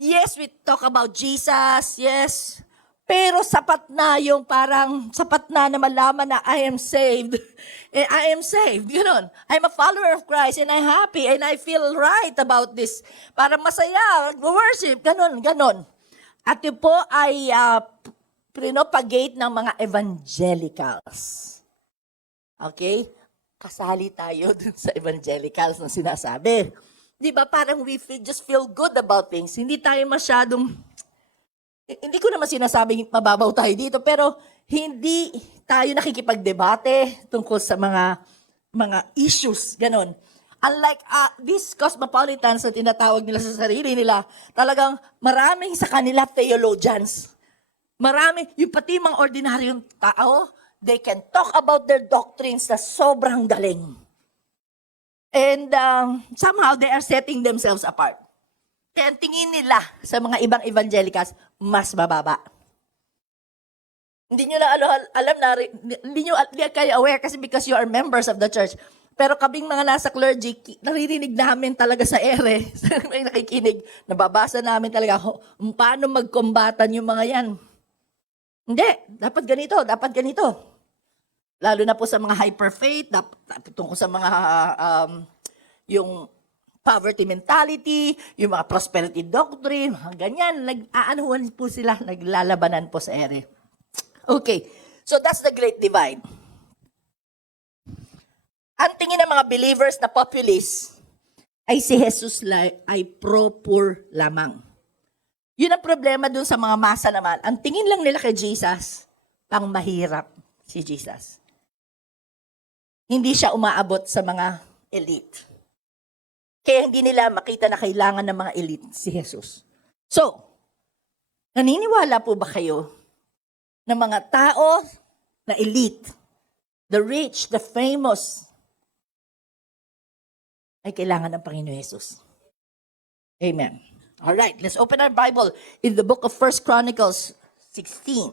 yes, we talk about Jesus, yes. Pero sapat na yung parang, sapat na malaman na I am saved. I am saved, ganun. I'm a follower of Christ and I'm happy and I feel right about this. Parang masaya, worship, ganun. At yun po ay pinopagate ng mga evangelicals. Okay? Kasali tayo dun sa evangelicals na sinasabi. Di ba parang just feel good about things. Hindi tayo masyadong, hindi ko naman sinasabing mababaw tayo dito, pero hindi tayo nakikipagdebate tungkol sa mga issues, ganon. Unlike these cosmopolitans na tinatawag nila sa sarili nila, talagang maraming sa kanila theologians. Marami, yung pati mga ordinaryong tao, they can talk about their doctrines na sobrang galing. And somehow they are setting themselves apart. Kaya ang tingin nila sa mga ibang evangelicals, mas bababa. Hindi nyo na alam na, hindi kayo aware kasi because you are members of the church. Pero kaming mga nasa clergy, naririnig namin talaga sa ere, may nakikinig, nababasa namin talaga paano magkombatan yung mga yan. Hindi, dapat ganito. Lalo na po sa mga hyper-faith, tungkol sa mga yung poverty mentality, yung mga prosperity doctrine, ganyan, nag-aanuhan po sila, naglalabanan po sa ere. Okay, so that's the great divide. Ang tingin ng mga believers na populace ay si Jesus ay pro-poor lamang. Yun ang problema dun sa mga masa naman. Ang tingin lang nila kay Jesus, pang mahirap si Jesus. Hindi siya umaabot sa mga elite. Kaya hindi nila makita na kailangan ng mga elite si Jesus. So, naniniwala po ba kayo na mga tao na elite, the rich, the famous, ay kailangan ng Panginoon Jesus? Amen. All right, let's open our Bible in the book of 1 Chronicles 16.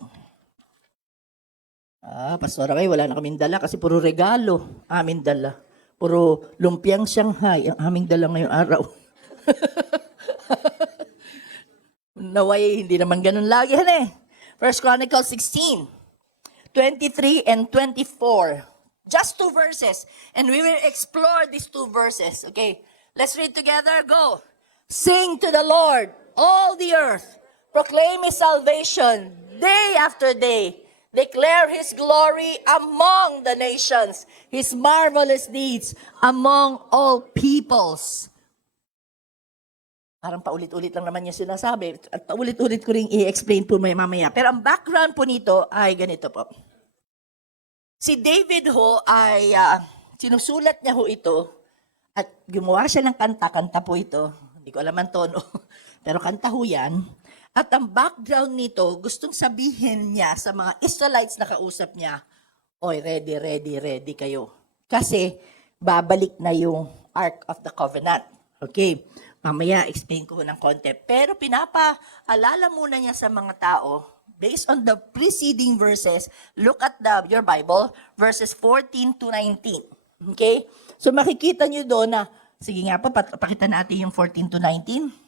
Pastor Ray, wala na kaming dala kasi puro regalo amin dala. Puro lumpiang Shanghai ang aming dala ngayong araw. Naway, hindi naman ganun lagi. 1 Chronicles 16, 23 and 24. Just 2 verses. And we will explore these 2 verses. Okay, let's read together. Go. Sing to the Lord, all the earth. Proclaim His salvation day after day. Declare His glory among the nations, His marvelous deeds among all peoples. Parang paulit-ulit lang naman yung sinasabi. At paulit-ulit ko rin i-explain po mamaya. Pero ang background po nito ay ganito po. Si David ho ay sinusulat niya ho ito at gumawa siya ng kanta po ito. Hindi ko alam ang tono, pero kanta ho yan. At ang background nito, gustong sabihin niya sa mga Israelites na kausap niya, oy, ready kayo. Kasi babalik na yung Ark of the Covenant. Okay, mamaya explain ko ng konti. Pero pinapaalala muna niya sa mga tao, based on the preceding verses, look at your Bible, verses 14 to 19. Okay? So makikita nyo doon na, sige nga po, pakita natin yung 14 to 19.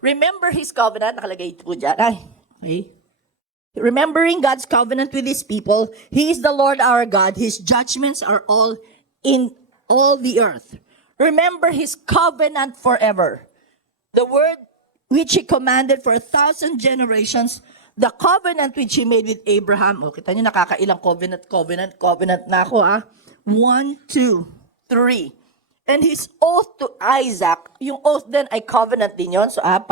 Remember His covenant, nakalagay po dyan. Okay? Remembering God's covenant with His people, He is the Lord our God. His judgments are all in all the earth. Remember His covenant forever. The word which He commanded for 1,000 generations, the covenant which He made with Abraham. O, kita nyo, nakakailang covenant na ako, 1, 2, 3. And his oath to Isaac, yung oath din ay covenant din yon, so 4.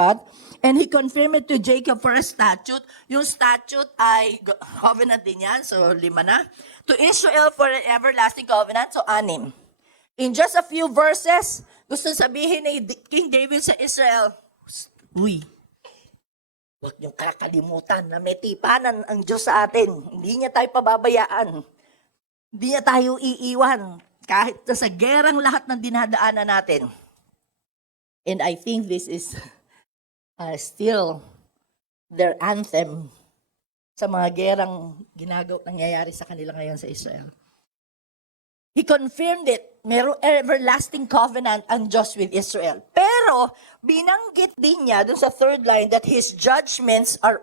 And he confirmed it to Jacob for a statute. Yung statute ay covenant din yan, so 5 na. To Israel for an everlasting covenant, so 6. In just a few verses, gusto sabihin ni King David sa Israel, uy, huwag niyong kakalimutan na may tipanan ang Diyos sa atin. Hindi niya tayo pababayaan. Hindi niya tayo iiwan. Kahit sa gerang lahat ng dinadaanan natin. And I think this is still their anthem sa mga gerang nangyayari sa kanila ngayon sa Israel. He confirmed it. Merong everlasting covenant ang Diyos with Israel. Pero, binanggit din niya dun sa 3rd line that His judgments are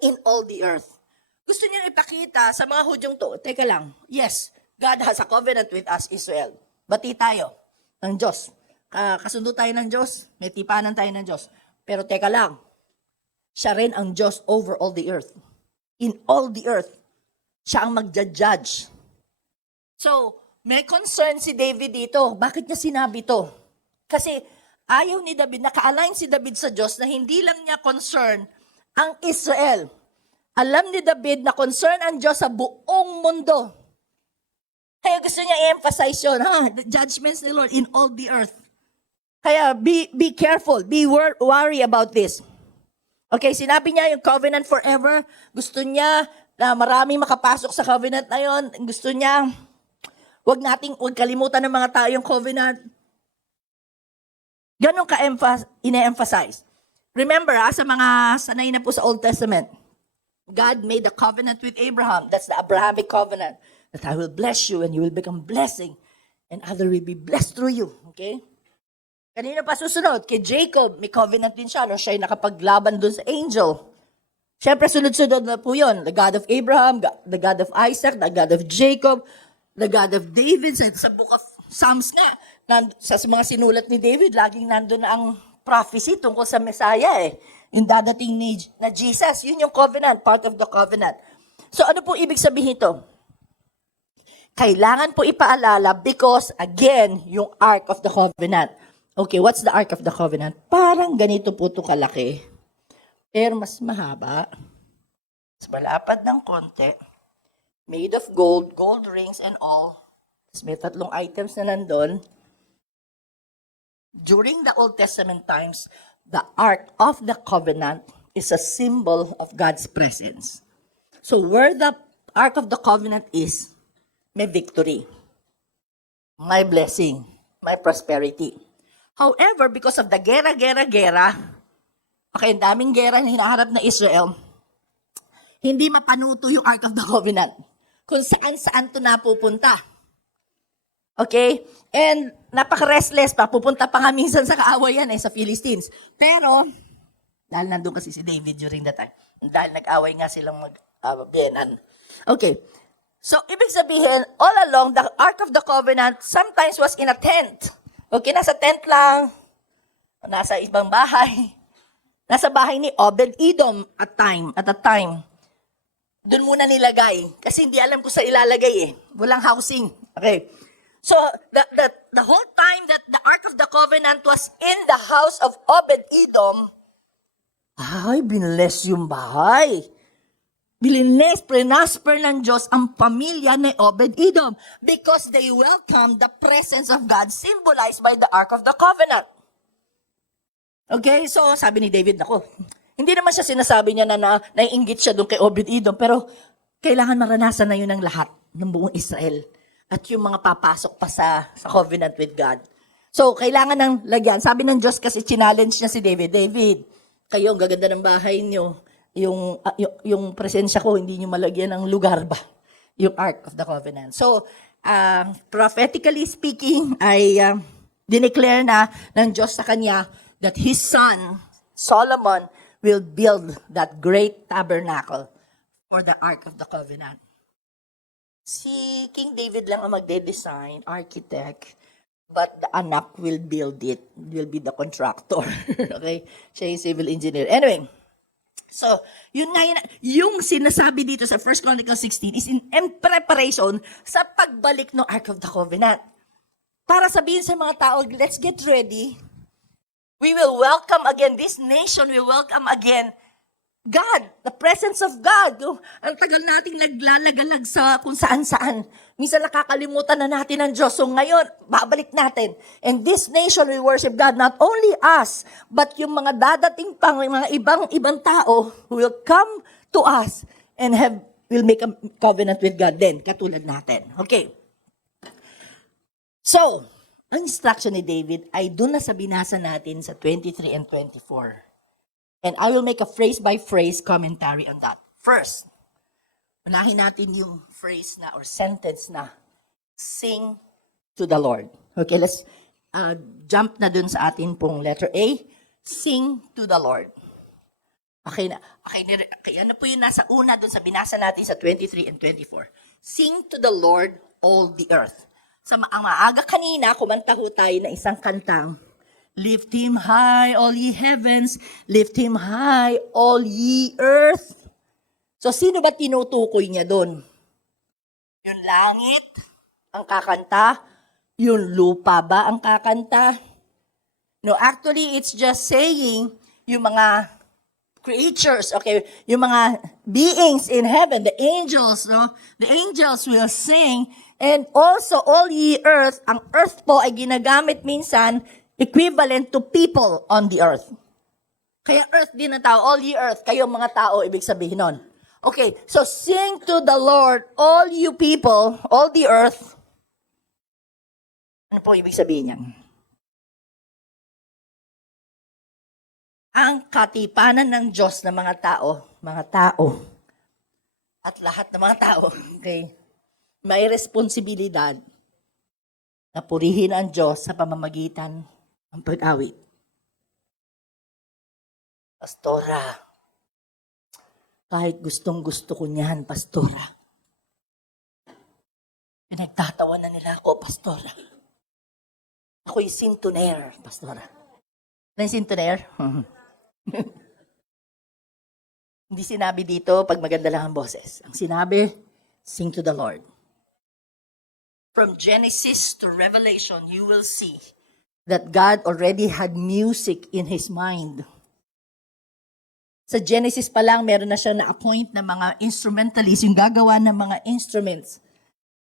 in all the earth. Gusto niya ipakita sa mga Hudyong to, teka lang, yes, God has a covenant with us, Israel. Bati tayo ng Diyos. Kasundo tayo ng Diyos. May tipanan tayo ng Diyos. Pero teka lang, siya rin ang Diyos over all the earth. In all the earth, siya ang magja-judge. So, may concern si David dito. Bakit niya sinabi to? Kasi ayaw ni David, naka-align si David sa Diyos na hindi lang niya concern ang Israel. Alam ni David na concern ang Diyos sa buong mundo. Kaya gusto niya i-emphasize yun, the judgments of the Lord in all the earth. Kaya be careful, be worry about this. Okay, sinabi niya yung covenant forever. Gusto niya na maraming makapasok sa covenant na yun. Gusto niya, wag kalimutan ng mga tao yung covenant. Ganon ine-emphasize. Remember, sa mga sanay na po sa Old Testament, God made a covenant with Abraham. That's the Abrahamic covenant. That I will bless you and you will become blessing and others will be blessed through you. Okay? Kanina pa susunod, kay Jacob, may covenant din siya. No? Siya ay nakapaglaban dun sa angel. Siyempre, sunod-sunod na po yun. The God of Abraham, the God of Isaac, the God of Jacob, the God of David. Sa Book of Psalms nga, sa mga sinulat ni David, laging nandun na ang prophecy tungkol sa Messiah eh. Yung dadating na Jesus. Yun yung covenant, part of the covenant. So ano po ibig sabihin ito? Kailangan po ipaalala because, again, yung Ark of the Covenant. Okay, what's the Ark of the Covenant? Parang ganito po ito kalaki. Pero mas mahaba. Mas malapad ng konti. Made of gold, gold rings and all. Tapos may 3 items na nandun. During the Old Testament times, the Ark of the Covenant is a symbol of God's presence. So where the Ark of the Covenant is, may victory, may blessing, may prosperity. However, because of the gera, okay, ang daming gera na hinaharap na Israel, hindi mapanuto yung Ark of the Covenant. Kung saan-saan ito napupunta. Okay? And napaka-restless pa. Pupunta pa nga minsan sa kaawayan sa Philistines. Pero, dahil nandun kasi si David during that time, dahil nag-away nga silang mag-benan. Okay. So, ibig sabihin, all along, the Ark of the Covenant sometimes was in a tent. Okay, nasa tent lang, nasa ibang bahay. Nasa bahay ni Obed-Edom at a time. Doon muna nilagay. Kasi hindi alam kung sa ilalagay Walang housing. Okay. So, the whole time that the Ark of the Covenant was in the house of Obed-Edom, ay, binless yung bahay. Prenasper ng Diyos ang pamilya ni Obed-Edom because they welcomed the presence of God symbolized by the Ark of the Covenant. Okay, so sabi ni David, hindi naman siya sinasabi niya na naiinggit siya doon kay Obed-Edom, pero kailangan maranasan na yun ng lahat ng buong Israel at yung mga papasok pa sa covenant with God. So, kailangan ng lagyan. Sabi ng Diyos kasi challenge niya si David, kayo, ang gaganda ng bahay niyo. Yung presensya ko, hindi nyo malagyan ng lugar ba? Yung Ark of the Covenant. So, prophetically speaking, ay dineclare na ng Diyos sa kanya that his son, Solomon, will build that great tabernacle for the Ark of the Covenant. Si King David lang ang magde-design, architect, but the anak will build it, will be the contractor. Okay? Siya yung civil engineer. Anyway, so, yung sinasabi dito sa 1 Chronicles 16 is in preparation sa pagbalik ng Ark of the Covenant. para sabihin sa mga tao, let's get ready. We will welcome again, this nation will welcome again God, the presence of God. Ang tagal nating naglalagalag sa kung saan-saan. Minsan nakakalimutan na natin ang Diyos. So ngayon, babalik natin. And this nation will worship God. Not only us, but yung mga dadating pang mga ibang tao who will come to us and will make a covenant with God then, katulad natin. Okay. So, ang instruction ni David ay doon na sa binasa natin sa 23 and 24. And I will make a phrase-by-phrase commentary on that. First, unahin natin yung phrase na or sentence na, sing to the Lord. Okay, let's jump na dun sa atin pong letter A, sing to the Lord. Okay, kaya na po yun nasa una dun sa binasa natin sa 23 and 24. Sing to the Lord all the earth. Sa maaga kanina, kumanta ho tayo na isang kantang, lift Him high, all ye heavens. Lift Him high, all ye earth. So, sino ba tinutukoy niya doon? Yung langit ang kakanta? Yung lupa ba ang kakanta? No, actually, it's just saying yung mga creatures, okay, yung mga beings in heaven, the angels, no? The angels will sing. And also, all ye earth, ang earth po ay ginagamit minsan equivalent to people on the earth. Kaya earth din ang tao, all ye earth, kayo mga tao, ibig sabihin nun. Okay, so sing to the Lord, all you people, all the earth. Ano po ibig sabihin yan? Ang katipanan ng Diyos ng mga tao, at lahat ng mga tao, okay, may responsibilidad na purihin ang Diyos sa pamamagitan ng pag-awit. Pastora, kahit gustong-gusto ko niyan, Pastora. Pinagtatawa na nila ako, Pastora. Ako'y sintoner, Pastora. Ano yung sintoner? Hindi sinabi dito pag maganda lang ang boses. Ang sinabi, sing to the Lord. From Genesis to Revelation, you will see that God already had music in His mind. Sa Genesis pa lang, meron na siya na-appoint na mga instrumentalists, yung gagawa ng mga instruments.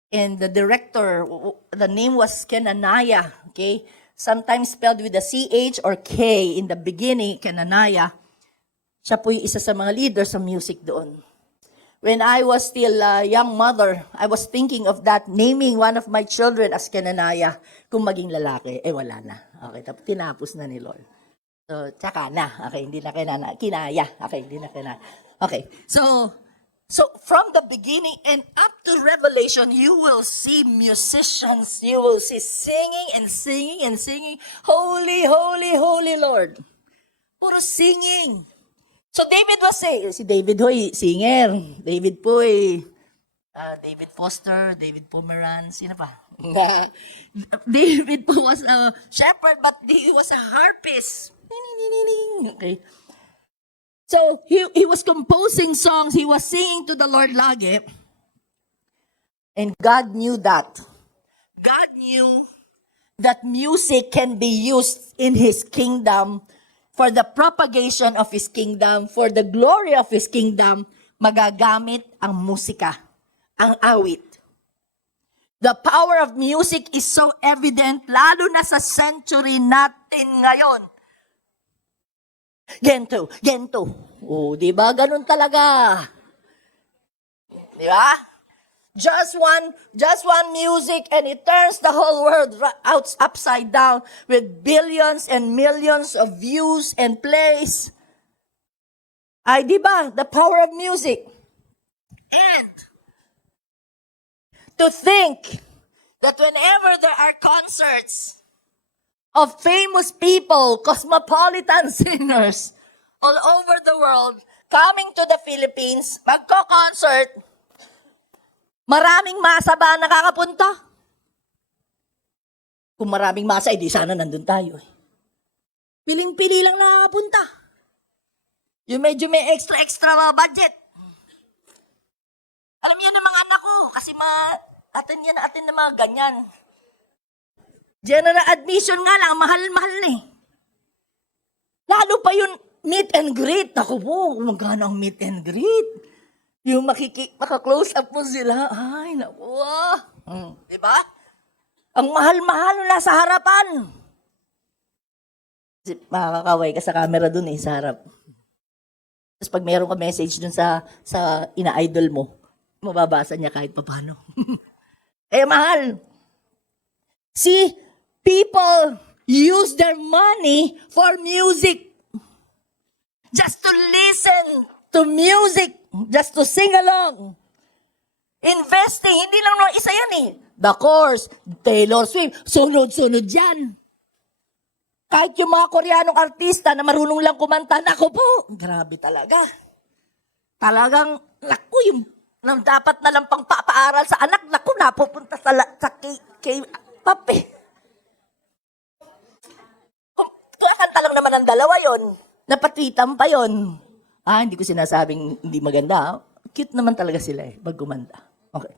And the director, the name was Kenaniah, okay? Sometimes spelled with a CH or K in the beginning, Kenaniah. Siya po yung isa sa mga leader sa music doon. When I was still a young mother, I was thinking of that, naming one of my children as Kenaniah. Kung maging lalaki, wala na. Okay, tapos tinapos na ni Lord. So, tsaka na. Okay, hindi na kinaya. Okay, hindi na kinaya. Okay, so from the beginning and up to Revelation, you will see musicians. You will see singing and singing and singing. Holy, holy, holy Lord. Puro singing. So David was saying, si David hoy, singer. David po David Foster, David Pomeranz, sino pa? David po was a shepherd, but he was a harpist. Okay. So he was composing songs, he was singing to the Lord lagi. And God knew that. God knew that music can be used in His kingdom for the propagation of His kingdom, for the glory of His kingdom, magagamit ang musika, ang awit. The power of music is so evident, lalo na sa century natin ngayon. Gento. Oh, di ba? Ganun talaga. Di ba? Just one music and it turns the whole world upside down with billions and millions of views and plays. Ay, di ba? The power of music. And to think that whenever there are concerts of famous people, cosmopolitan singers all over the world coming to the Philippines, magko-concert, maraming masa ba nakakapunta? Kung maraming masa, di sana nandun tayo. Piling-pili lang nakakapunta. Yung medyo may extra budget. Alam niyo ng mga anak ko, kasi atin na mga ganyan. General admission nga lang, mahal-mahal na eh. Lalo pa yung meet and greet. Ako po, magkano ang meet and greet? Yung maka-close up mo sila. Ay, naku. Diba? Ang mahal-mahal na sa harapan. Makakaway ka sa camera dun eh, sa harap. Tapos pag meron ka message dun sa ina-idol mo, mababasa niya kahit papano. Eh, mahal. See, people use their money for music. Just to listen to music. Just to sing along. Investing, hindi lang naman isa yan eh. The Course, Taylor Swift, sunod-sunod yan. Kahit yung mga Koreanong artista na marunong lang kumanta, naku po, grabe talaga. Talagang, naku, yung dapat na lang pang papaaral sa anak, naku, napupunta sa K-pop eh. Kanta lang naman ang dalawa yon. Napatwitan pa yon. Hindi ko sinasabing hindi maganda. Cute naman talaga sila eh, pag kumanta. Okay.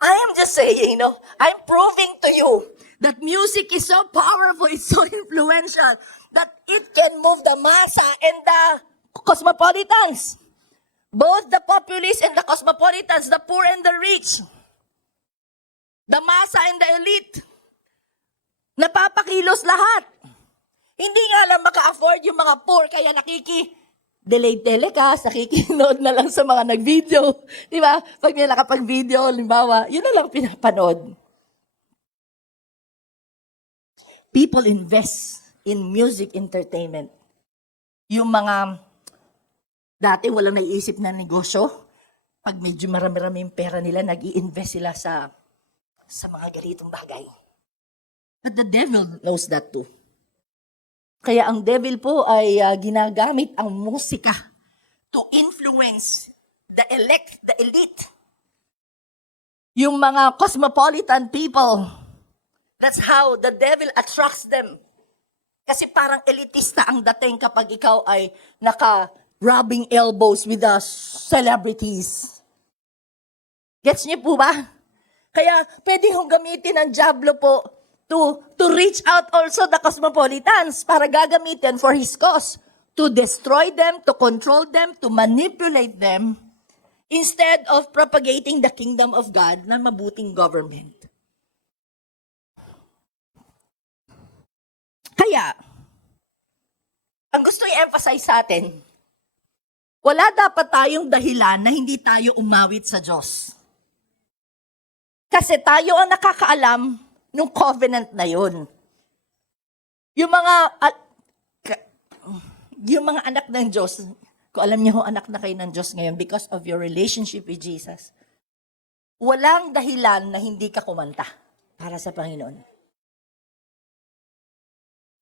I am just saying, I'm proving to you that music is so powerful, it's so influential, that it can move the massa and the cosmopolitans. Both the populace and the cosmopolitans, the poor and the rich. The massa and the elite. Napapakilos lahat. Hindi nga lang maka-afford yung mga poor, kaya delayed telecast, nakikinood na lang sa mga nag-video. Di ba? Pag may nakapag-video, limbawa, yun na lang pinapanood. People invest in music entertainment. Yung mga dati walang naiisip na negosyo, pag medyo marami-rami yung pera nila, nag-i-invest sila sa mga ganitong bagay. But the devil knows that too. Kaya ang devil po ay ginagamit ang musika to influence the elite. Yung mga cosmopolitan people, that's how the devil attracts them. Kasi parang elitista ang dating kapag ikaw ay naka-rubbing elbows with the celebrities. Gets niyo po ba? Kaya pwede hong gamitin ang Diablo po to reach out also the cosmopolitans para gagamitin for his cause. To destroy them, to control them, to manipulate them, instead of propagating the kingdom of God na mabuting government. Kaya, ang gusto i-emphasize sa atin, wala dapat tayong dahilan na hindi tayo umawit sa Diyos. Kasi tayo ang nakakaalam nung covenant na yun. Yung mga anak ng Diyos, kung alam niyo anak na kayo ng Diyos ngayon because of your relationship with Jesus, walang dahilan na hindi ka kumanta para sa Panginoon.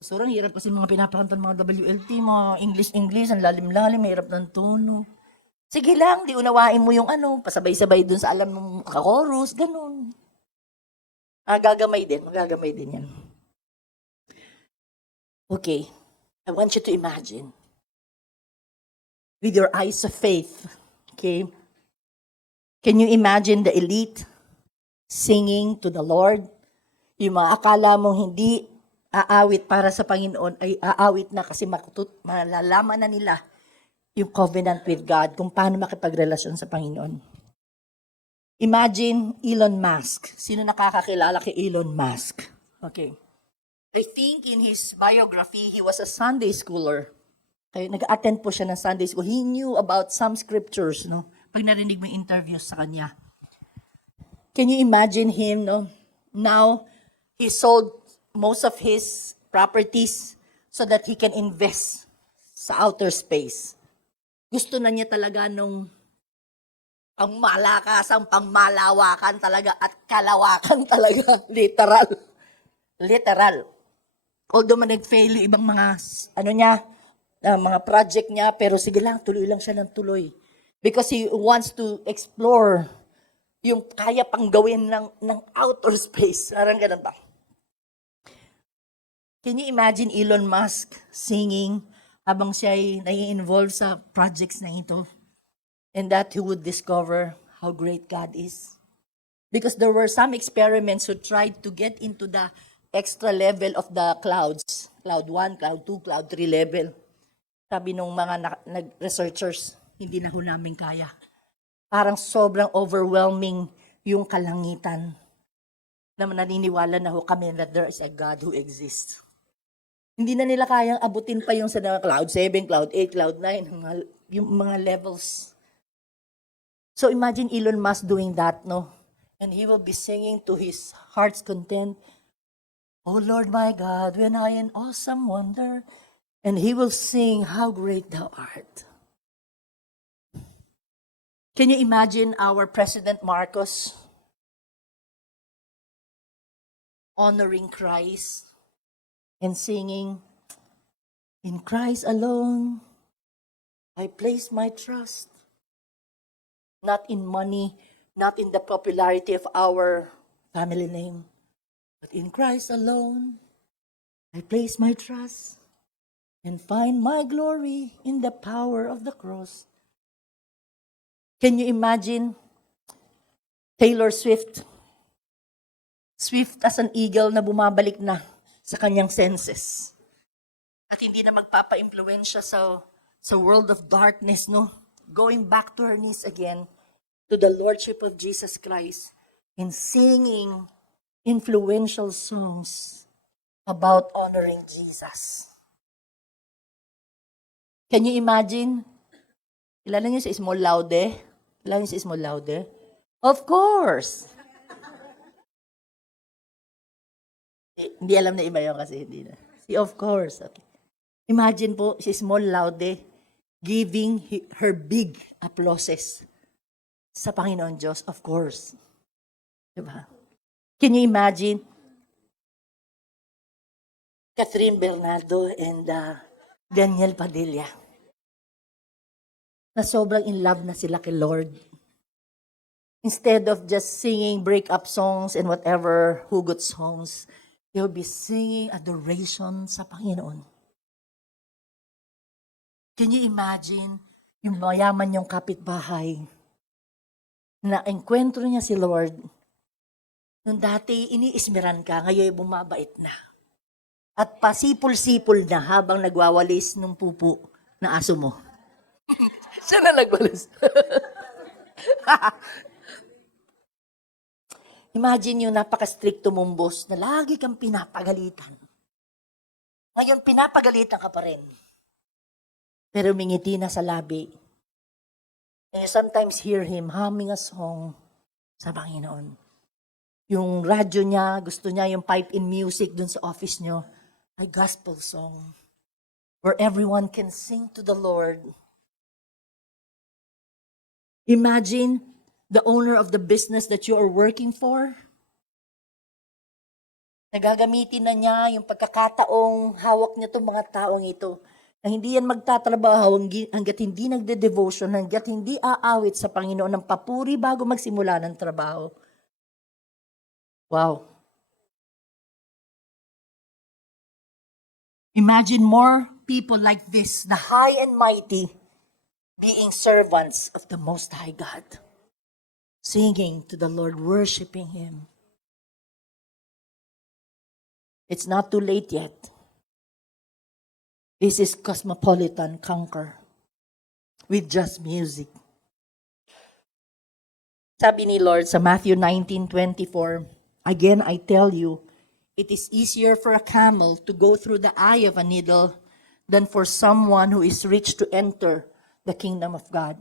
Surang hirap kasi mga pinapakanta ng mga WLT, mga English, ang lalim-lalim, mahirap ng tono. Sige lang, di unawain mo yung pasabay-sabay dun sa alam ng chorus, ganun. Magagamay din yan. Okay, I want you to imagine, with your eyes of faith, okay, can you imagine the elite singing to the Lord? Yung mga akala mong hindi aawit para sa Panginoon ay aawit na kasi malalaman na nila yung covenant with God kung paano makipagrelasyon sa Panginoon. Imagine Elon Musk. Sino nakakakilala kay Elon Musk? Okay. I think in his biography, he was a Sunday schooler. Kaya nag-attend po siya ng Sunday school. He knew about some scriptures, no? Pag narinig mo yung interviews sa kanya. Can you imagine him, no? Now, he sold most of his properties so that he can invest sa outer space. Gusto na niya talaga nung ang malakasan, pangmalawakan talaga at kalawakan talaga. Literal. Although nag-fail yung ibang mga, mga project niya, pero sige lang, tuloy lang siya ng tuloy. Because he wants to explore yung kaya pang gawin ng outer space. Parang ganun ba? Can you imagine Elon Musk singing habang siya ay nai-involve sa projects na ito? And that he would discover how great God is. Because there were some experiments who tried to get into the extra level of the clouds. Cloud 1, cloud 2, cloud 3 level. Sabi nung mga researchers, hindi na ho namin kaya. Parang sobrang overwhelming yung kalangitan na naniniwala na ho kami that there is a God who exists. Hindi na nila kayang abutin pa yung sa cloud 7, cloud 8, cloud 9, yung mga levels. So imagine Elon Musk doing that, no? And he will be singing to his heart's content, "Oh Lord my God, when I in awesome wonder," and he will sing, "How great thou art." Can you imagine our President Marcos honoring Christ and singing, "In Christ alone, I place my trust." Not in money, not in the popularity of our family name, but in Christ alone, I place my trust and find my glory in the power of the cross. Can you imagine Taylor Swift? Swift as an eagle na bumabalik na sa kanyang senses. At hindi na magpapa-impluensya sa world of darkness, no? Going back to her knees again, to the Lordship of Jesus Christ, and singing influential songs about honoring Jesus. Can you imagine? Kilala niyo si Small Laude? Kilala niyo si Small Laude? Of course! Hindi alam na iba yun kasi hindi na. Si of course. Okay. Imagine po si Small Laude giving her big applauses sa Panginoon Diyos, of course. Diba? Can you imagine Catherine Bernardo and Daniel Padilla na sobrang in love na sila kay Lord? Instead of just singing break-up songs and whatever hugot songs, they'll be singing adoration sa Panginoon. Can you imagine yung mayaman yung kapitbahay na enkwentro niya si Lord? Nung dati iniismeran ka, ngayon bumabait na. At pasipol-sipol na habang nagwawalis ng pupo na aso mo. Siya na nagwalis. Imagine yung napaka-stricto mong boss na lagi kang pinapagalitan. Ngayon, pinapagalitan ka pa rin. Pero mingiti na sa labi. And you sometimes hear him humming a song sa Panginoon. Yung radyo niya, gusto niya yung pipe-in music dun sa office niyo, ay gospel song where everyone can sing to the Lord. Imagine the owner of the business that you are working for. Nagagamitin na niya yung pagkakataong hawak niya itong mga taong ito na hindi yan magtatrabaho hanggat hindi nagde-devotion, hanggat hindi aawit sa Panginoon ng papuri bago magsimula ng trabaho. Wow. Imagine more people like this, the high and mighty, being servants of the Most High God, singing to the Lord, worshiping Him. It's not too late yet. This is Cosmopolitan Conquer with just music. Sabi ni Lord sa Matthew 19:24, "Again I tell you, it is easier for a camel to go through the eye of a needle than for someone who is rich to enter the kingdom of God."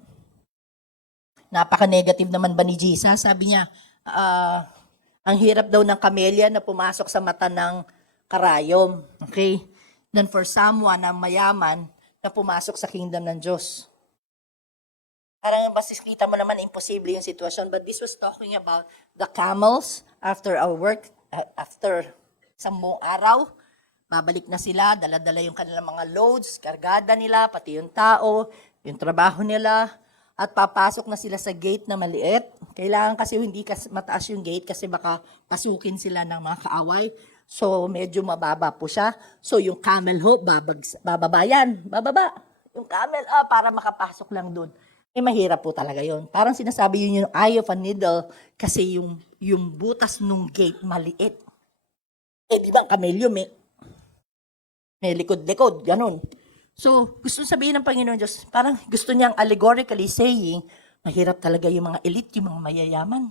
Napaka-negative naman ba ni Jesus? Sabi niya, ang hirap daw ng kamelya na pumasok sa mata ng karayom. Okay? Than for someone na mayaman na pumasok sa kingdom ng Diyos. Parang basis kita mo naman, imposible yung sitwasyon. But this was talking about the camels after our work, after 10 araw. Babalik na sila, dala-dala yung kanilang mga loads, kargada nila, pati yung tao, yung trabaho nila, at papasok na sila sa gate na maliit. Kailangan kasi hindi mataas yung gate kasi baka pasukin sila ng mga kaaway. So, medyo mababa po siya. So, yung camel ho, bababa yan. Bababa. Yung camel, para makapasok lang dun. Mahirap po talaga yon. Parang sinasabi yun yung eye of a needle kasi yung butas nung gate maliit. Eh, di ba, ang kamelyo may likod-likod, ganun. So, gusto sabihin ng Panginoon Diyos, parang gusto niyang allegorically saying, mahirap talaga yung mga elite, yung mga mayayaman,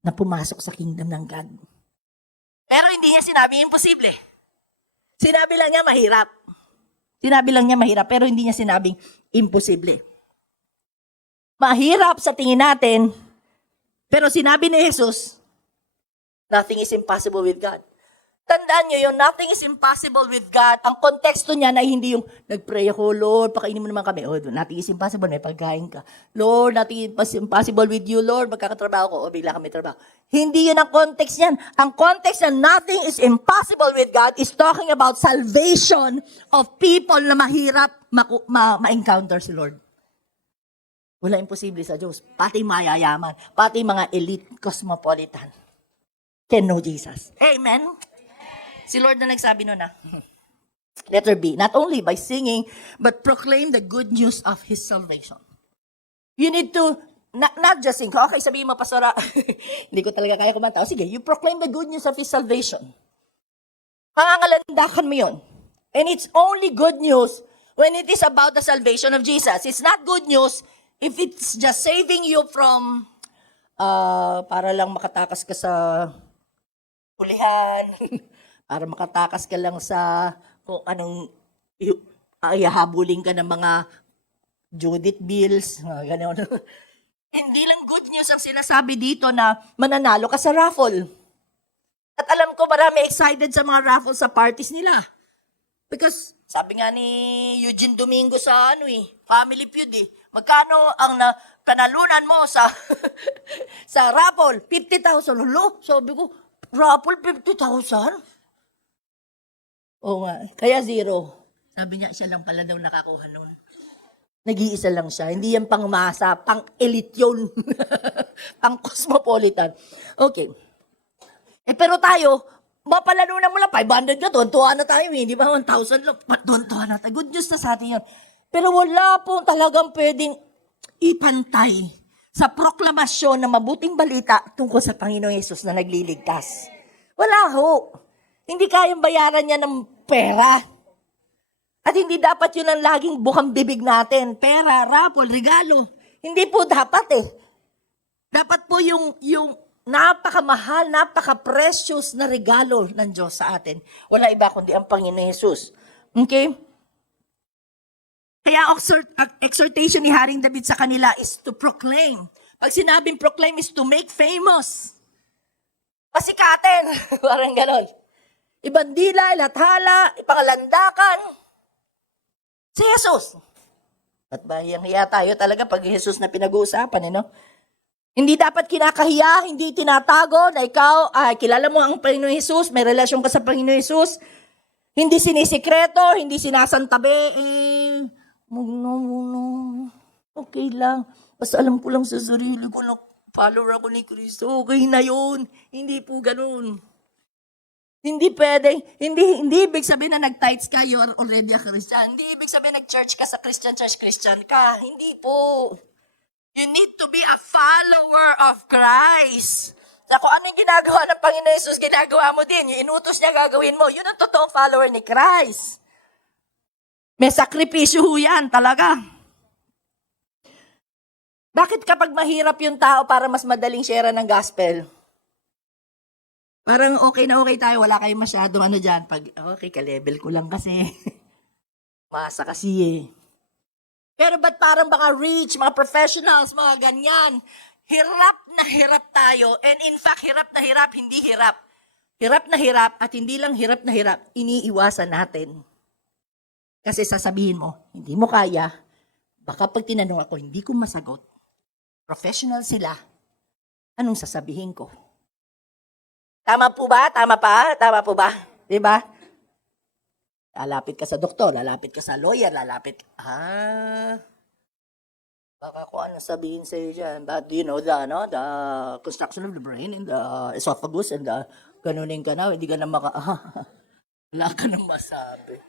na pumasok sa kingdom ng God. Pero hindi niya sinabi imposible. Sinabi lang niya mahirap. Sinabi lang niya mahirap, pero hindi niya sinabing imposible. Mahirap sa tingin natin, pero sinabi ni Jesus, nothing is impossible with God. Tandaan nyo yun, nothing is impossible with God. Ang konteksto niya na hindi yung, nag-pray ako, Lord, pakainin mo naman kami. Oh, nothing is impossible, may pagkain ka. Lord, nothing is impossible with you, Lord, magkakatrabaho ko, o bigla kami trabaho. Hindi yun ang context niyan. Ang context na nothing is impossible with God is talking about salvation of people na mahirap ma-encounter si Lord. Wala imposible sa Diyos. Pati mayayaman, pati mga elite cosmopolitan can know Jesus. Amen? Si Lord na nagsabi nun na, letter B, not only by singing, but proclaim the good news of His salvation. You need to, not just sing, okay, sabihin mo, Pastora, hindi ko talaga kaya kumanta. O sige, you proclaim the good news of His salvation. Pangangalandakan mo yun. And it's only good news when it is about the salvation of Jesus. It's not good news if it's just saving you from, para lang makatakas ka sa pulihan, para makatakas ka lang sa kung anong ihahabulin ka ng mga Judith bills, gano'n. Hindi lang good news ang sinasabi dito na mananalo ka sa raffle. At alam ko marami excited sa mga raffle sa parties nila. Because sabi nga ni Eugene Domingo sa Family Feud magkano ang panalunan mo sa sa raffle? 50,000. Lolo, sabi ko, raffle 50,000? Oo nga. Kaya zero. Sabi niya, siya lang pala daw nakakuha nun. Nag-iisa lang siya. Hindi yan pang masa, pang elite yun. Pang cosmopolitan. Okay. Pero tayo, mapalalunan mo lang, 500 ka, tuwan na tayo. Hindi ba 1,000 lang? Tuwan na tayo. Good news na sa atin yun. Pero wala po talagang pwedeng ipantay sa proklamasyon ng mabuting balita tungkol sa Panginoong Yesus na nagliligtas. Wala ho. Hindi kayang bayaran niya ng pera. At hindi dapat yun ang laging bukang bibig natin. Pera, raffle, regalo. Hindi po dapat Dapat po yung napakamahal, napaka-precious na regalo ng Diyos sa atin. Wala iba kundi ang Panginoon Yesus. Okay? Kaya exhortation ni Haring David sa kanila is to proclaim. Pag sinabing proclaim is to make famous. Pasikatin. Parang ganon. Ibandila, ilathala, ipangalandakan. Si Jesus. At bahiyang-hiya tayo talaga pag Jesus na pinag-uusapan, Hindi dapat kinakahiya, hindi tinatago na ikaw, kilala mo ang Panginoon Jesus, may relasyon ka sa Panginoon Jesus. Hindi sinisikreto, hindi sinasantabi, okay lang. Basta alam ko lang sa sarili ko na follower ako ni Kristo, okay na yun. Hindi po ganun. Hindi pwede. Hindi ibig sabihin na nag-tithes ka, you are already a Christian. Hindi ibig sabihin nag-church ka sa Christian church, Christian ka. Hindi po. You need to be a follower of Christ. Sa kung ano yung ginagawa ng Panginoon Jesus, ginagawa mo din. Yung inutos niya, gagawin mo. Yun ang totoong follower ni Christ. May sakripisyo yan talaga. Bakit kapag mahirap yung tao para mas madaling share ng gospel? Parang okay na okay tayo, wala kayong masyadong dyan. Pag, okay, ka-level ko lang kasi. Masa kasi Pero ba't parang mga rich, mga professionals, mga ganyan? Hirap na hirap tayo. And in fact, hirap na hirap, hindi hirap. Hirap na hirap, at hindi lang hirap na hirap, iniiwasan natin. Kasi sasabihin mo, hindi mo kaya. Baka pag tinanong ako, hindi ko masagot. Professional sila. Anong sasabihin ko? Tama po ba? Tama pa? Tama po ba? Diba? Lalapit ka sa doktor, lalapit ka sa lawyer, baka kung ano sabihin sa'yo dyan. But you know, the construction of the brain and the esophagus and the ganunin ka na, hindi ka na wala ka nang masabi.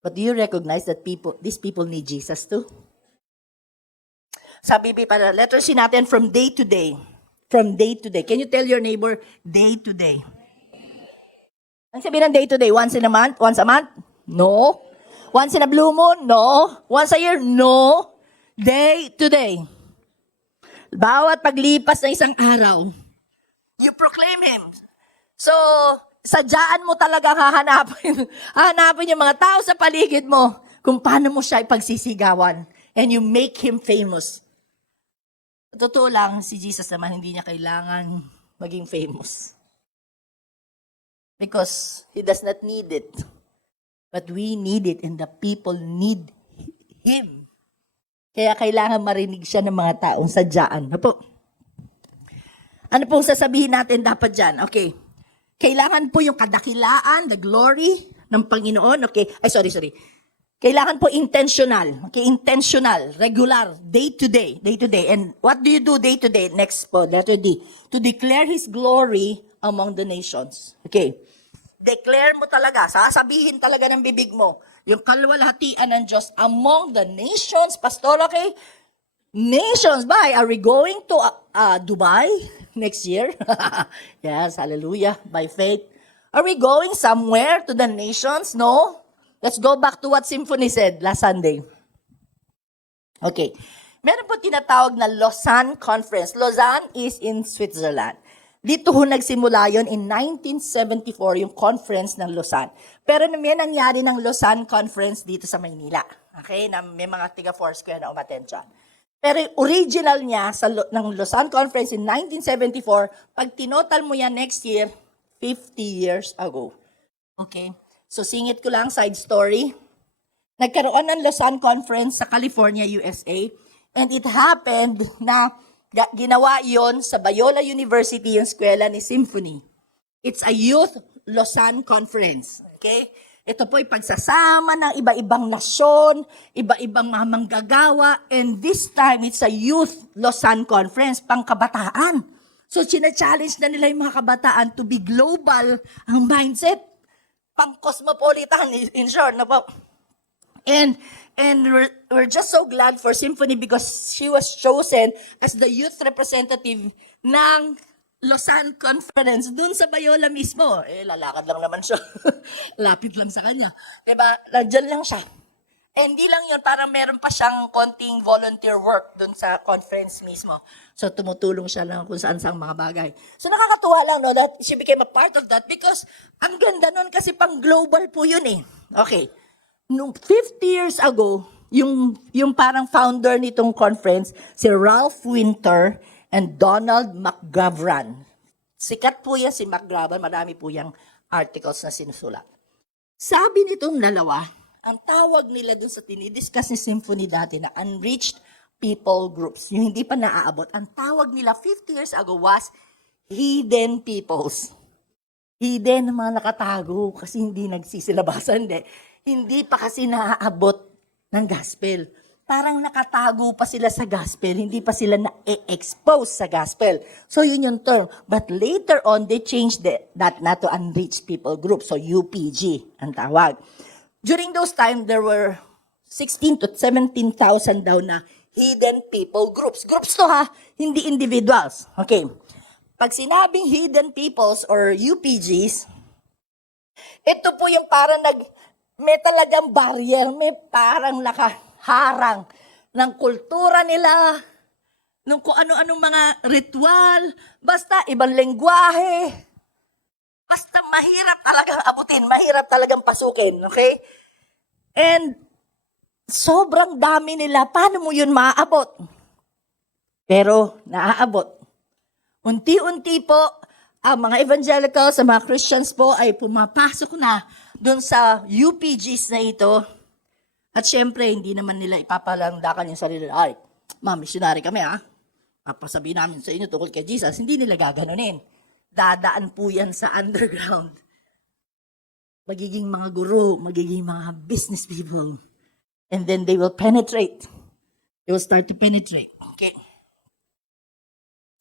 But do you recognize that these people need Jesus too? Sabi para letter C natin from day to day. From day to day. Can you tell your neighbor, day to day? Ang sabihin ng day to day? Once in a month? Once a month? No. Once in a blue moon? No. Once a year? No. Day to day. Bawat paglipas ng isang araw, you proclaim Him. So, sadyaan mo talaga hahanapin yung mga tao sa paligid mo kung paano mo siya ipagsisigawan. And you make Him famous. Totoo lang, si Jesus naman hindi niya kailangan maging famous. Because He does not need it. But we need it and the people need Him. Kaya kailangan marinig siya ng mga taong sadyaan. Ano po? Ano pong sasabihin natin dapat dyan? Okay. Kailangan po yung kadakilaan, the glory ng Panginoon. Okay. Ay, sorry. Kailangan po intentional. Okay, intentional, regular, day to day. And what do you do day to day? Next po, letter D. To declare His glory among the nations. Okay. Declare mo talaga, sasabihin talaga ng bibig mo, yung kalwalhatian ng Diyos among the nations. Pastor, okay? Nations, bye. Are we going to Dubai next year? Yes, hallelujah, by faith. Are we going somewhere to the nations? No. Let's go back to what Symphony said last Sunday. Okay. Meron po tinatawag na Lausanne Conference. Lausanne is in Switzerland. Dito ho nagsimula yon in 1974, yung conference ng Lausanne. Pero may nangyari ng Lausanne Conference dito sa Maynila. Okay? Na may mga tiga Foursquare na umattend dyan. Pero original niya ng Lausanne Conference in 1974, pag tinotal mo yan next year, 50 years ago. Okay? So, singit ko lang, side story. Nagkaroon ng Lausanne Conference sa California, USA. And it happened na ginawa yon sa Biola University, yung eskwela ni Symphony. It's a youth Lausanne Conference. Okay? Ito po ay pagsasama ng iba-ibang nasyon, iba-ibang mga manggagawa, and this time, it's a youth Lausanne Conference, pangkabataan. So, challenge na nila yung mga kabataan to be global ang mindset. Pang-cosmopolitan, in short, no po. And we're just so glad for Symphony because she was chosen as the youth representative ng Lausanne Conference dun sa Biola mismo. Lalakad lang naman siya. Lapit lang sa kanya. Diba? Nandiyan lang siya. And hindi lang yun, parang meron pa siyang konting volunteer work dun sa conference mismo. So, tumutulong siya lang kung saan-saang mga bagay. So, nakakatuwa lang, no, that she became a part of that because ang ganda nun kasi pang global po yun eh. Okay. Nung 50 years ago, yung parang founder nitong conference, si Ralph Winter and Donald McGavran. Sikat po yan si McGavran, marami po yung articles na sinusulat. Sabi nitong dalawa, ang tawag nila dun sa tinidiscuss ni Symphony dati na unreached people groups, yung hindi pa naaabot, ang tawag nila 50 years ago was hidden peoples. Hidden, mga nakatago kasi hindi nagsisilabasan, hindi pa kasi naaabot ng gospel. Parang nakatago pa sila sa gospel, hindi pa sila na-expose sa gospel. So yun yung term. But later on, they changed that na to unreached people group. So UPG ang tawag. During those time, there were 16 to 17,000 daw na hidden people groups. Groups to ha, hindi individuals. Okay. Pag sinabing hidden peoples or UPGs, ito po yung parang may talagang barrier, may parang nakaharang ng kultura nila, ng kung ano-anong mga ritual, basta ibang lengguwahe, basta mahirap talagang abutin, mahirap talagang pasukin, okay? And sobrang dami nila, paano mo yun maaabot? Pero naaabot. Unti-unti po, ang mga evangelicals, ang mga Christians po ay pumapasok na doon sa UPGs na ito. At syempre, hindi naman nila ipapalandakan yung sarili. Ay, missionary kami ha. Papasabihin namin sa inyo tungkol kay Jesus. Hindi nila gaganunin. Dadaan po yan sa underground. Magiging mga guru, magiging mga business people. And then they will penetrate. They will start to penetrate. Okay.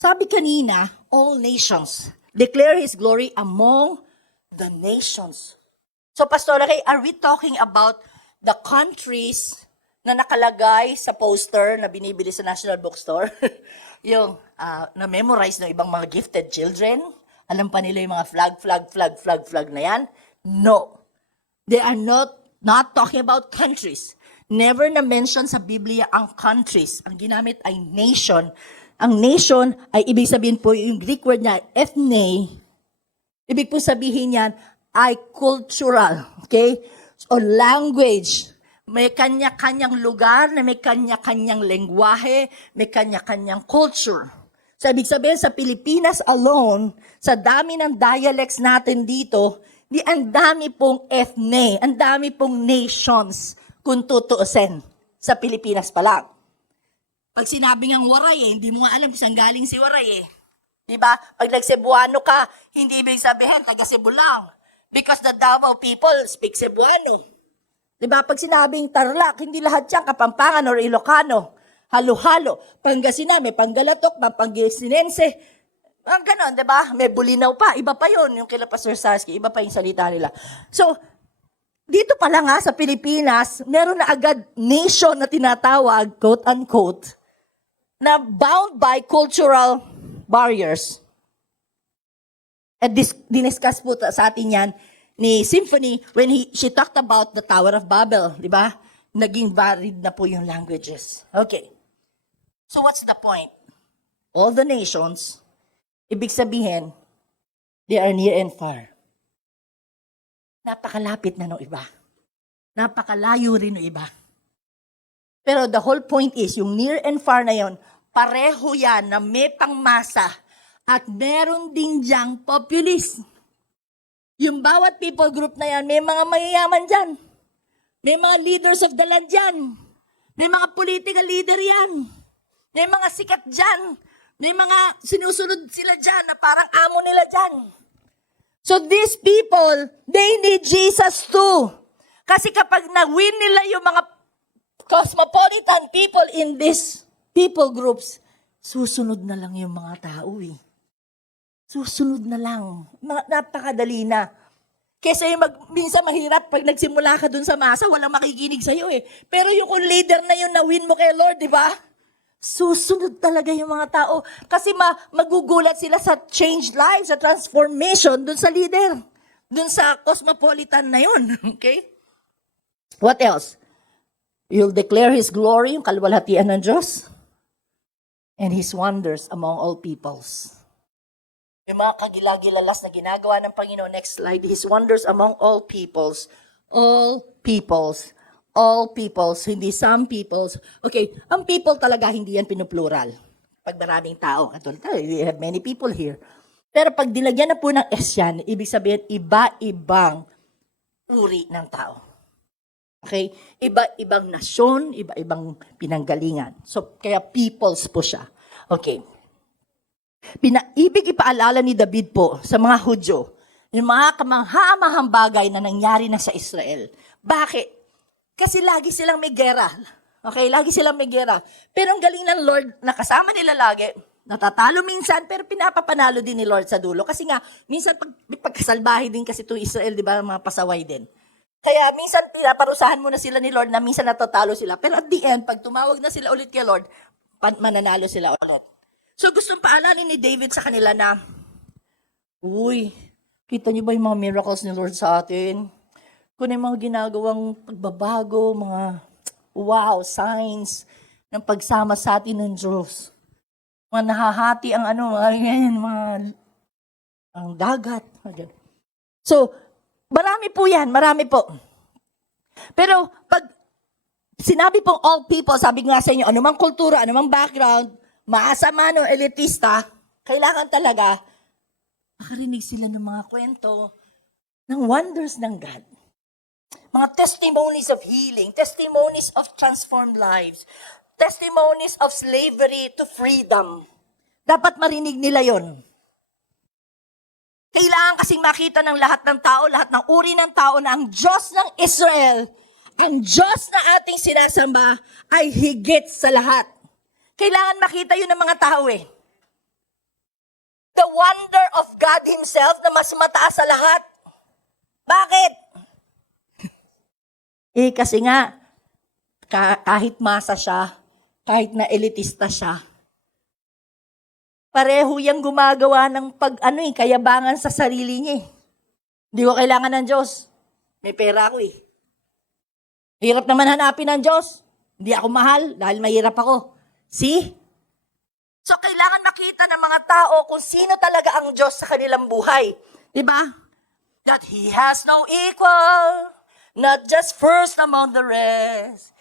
Sabi kanina, all nations declare His glory among the nations. So, Pastor, are we talking about the countries na nakalagay sa poster na binibili sa National Bookstore, yung na-memorize ng ibang mga gifted children. Alam pa nila yung mga flag na yan? No. They are not talking about countries. Never na mention sa Biblia ang countries. Ang ginamit ay nation. Ang nation ay ibig sabihin po yung Greek word niya, ethne. Ibig po sabihin yan ay cultural. Okay? O language. May kanya-kanyang lugar na may kanya-kanyang lengguwahe, may kanya-kanyang culture. So, ibig sabihin sa Pilipinas alone, sa dami ng dialects natin dito, ang dami pong ethne, ang dami pong nations kung tutuusin sa Pilipinas pa lang. Pag sinabi ngang Waray, hindi mo nga alam kung saan galing si Waray eh. Diba? Pag nag-Cebuano ka, hindi ibig sabihin, taga Cebu lang. Because the Davao people speak Cebuano. Diba? Pag sinabing Tarlac, hindi lahat yan Kapampangan or Ilocano. Halo-halo. Pangasinan, may Panggalatok, Pangasinense. Ang ganon, diba? May Bulinaw pa. Iba pa yun, yung kila Pastor Sarsky. Iba pa yung salita nila. So, dito pa lang sa Pilipinas, meron na agad nation na tinatawag, quote-unquote, na bound by cultural barriers. At diniscuss po sa atin yan ni Symphony when she talked about the Tower of Babel, di ba? Naging varied na po yung languages. Okay. So what's the point? All the nations, ibig sabihin, they are near and far. Napakalapit na ng iba. Napakalayo rin ng iba. Pero the whole point is, yung near and far na yon, pareho yan na may pangmasa at meron din diyang populist. Yung bawat people group na yan, may mga mayayaman dyan. May mga leaders of the land dyan. May mga political leader yan. May mga sikat dyan. May mga sinusunod sila dyan na parang amo nila dyan. So these people, they need Jesus too. Kasi kapag na-win nila yung mga cosmopolitan people in these people groups, susunod na lang yung mga tao eh. Susunod na lang. Napakadali na. Kesa yung minsan mahirap pag nagsimula ka dun sa masa, walang makikinig sa'yo eh. Pero yung kung leader na yun, na-win mo kay Lord, di ba? Susunod talaga yung mga tao. Kasi magugulat sila sa changed lives, sa transformation dun sa leader. Dun sa cosmopolitan na yun. Okay? What else? You'll declare His glory, yung kalwalhatian ng Diyos, and His wonders among all peoples. Yung mga kagilagilalas na ginagawa ng Panginoon. Next slide. His wonders among all peoples. All peoples. All peoples. Hindi some peoples. Okay, ang people talaga hindi yan pinuplural. Pag maraming tao. We have many people here. Pero pag dilagyan na po ng S yan, ibig sabihin iba-ibang uri ng tao. Okay? Iba-ibang nasyon, iba-ibang pinanggalingan. So, kaya peoples po siya. Okay. Ibig ipaalala ni David po sa mga Hudyo, yung mga kamangha-amahang bagay na nangyari na sa Israel. Bakit? Kasi lagi silang may gera. Okay, lagi silang may gera. Pero ang galing ng Lord, nakasama nila lagi, natatalo minsan, pero pinapapanalo din ni Lord sa dulo. Kasi nga, minsan pagkasalbahe din kasi itong Israel, di ba, mga pasaway din. Kaya minsan pinaparusahan muna sila ni Lord na minsan natatalo sila. Pero at the end, pag tumawag na sila ulit kay Lord, mananalo sila ulit. So gustong paalalin ni David sa kanila na, uy, kita niyo ba yung mga miracles ni Lord sa atin? Kung yung mga ginagawang pagbabago, mga wow, signs ng pagsama sa atin ng Diyos. Mga nahahati ang ang dagat. So, marami po yan, marami po. Pero pag sinabi pong all people, sabi nga sa inyo, anumang kultura, anumang background, maasama no elitista, kailangan talaga makarinig sila ng mga kwento ng wonders ng God. Mga testimonies of healing, testimonies of transformed lives, testimonies of slavery to freedom. Dapat marinig nila yon. Kailangan kasing makita ng lahat ng tao, lahat ng uri ng tao na ang Diyos ng Israel, ang Diyos na ating sinasamba ay higit sa lahat. Kailangan makita yun ng mga tao eh. The wonder of God Himself na mas mataas sa lahat. Bakit? Kasi nga, kahit masa siya, kahit na elitista siya, pareho yang gumagawa ng kayabangan sa sarili niya. Hindi ko kailangan ng Diyos. May pera ako eh. Hirap naman hanapin ng Diyos. Hindi ako mahal dahil mahirap ako. See? So, kailangan makita ng mga tao kung sino talaga ang Diyos sa kanilang buhay. Diba? That He has no equal, not just first among the rest.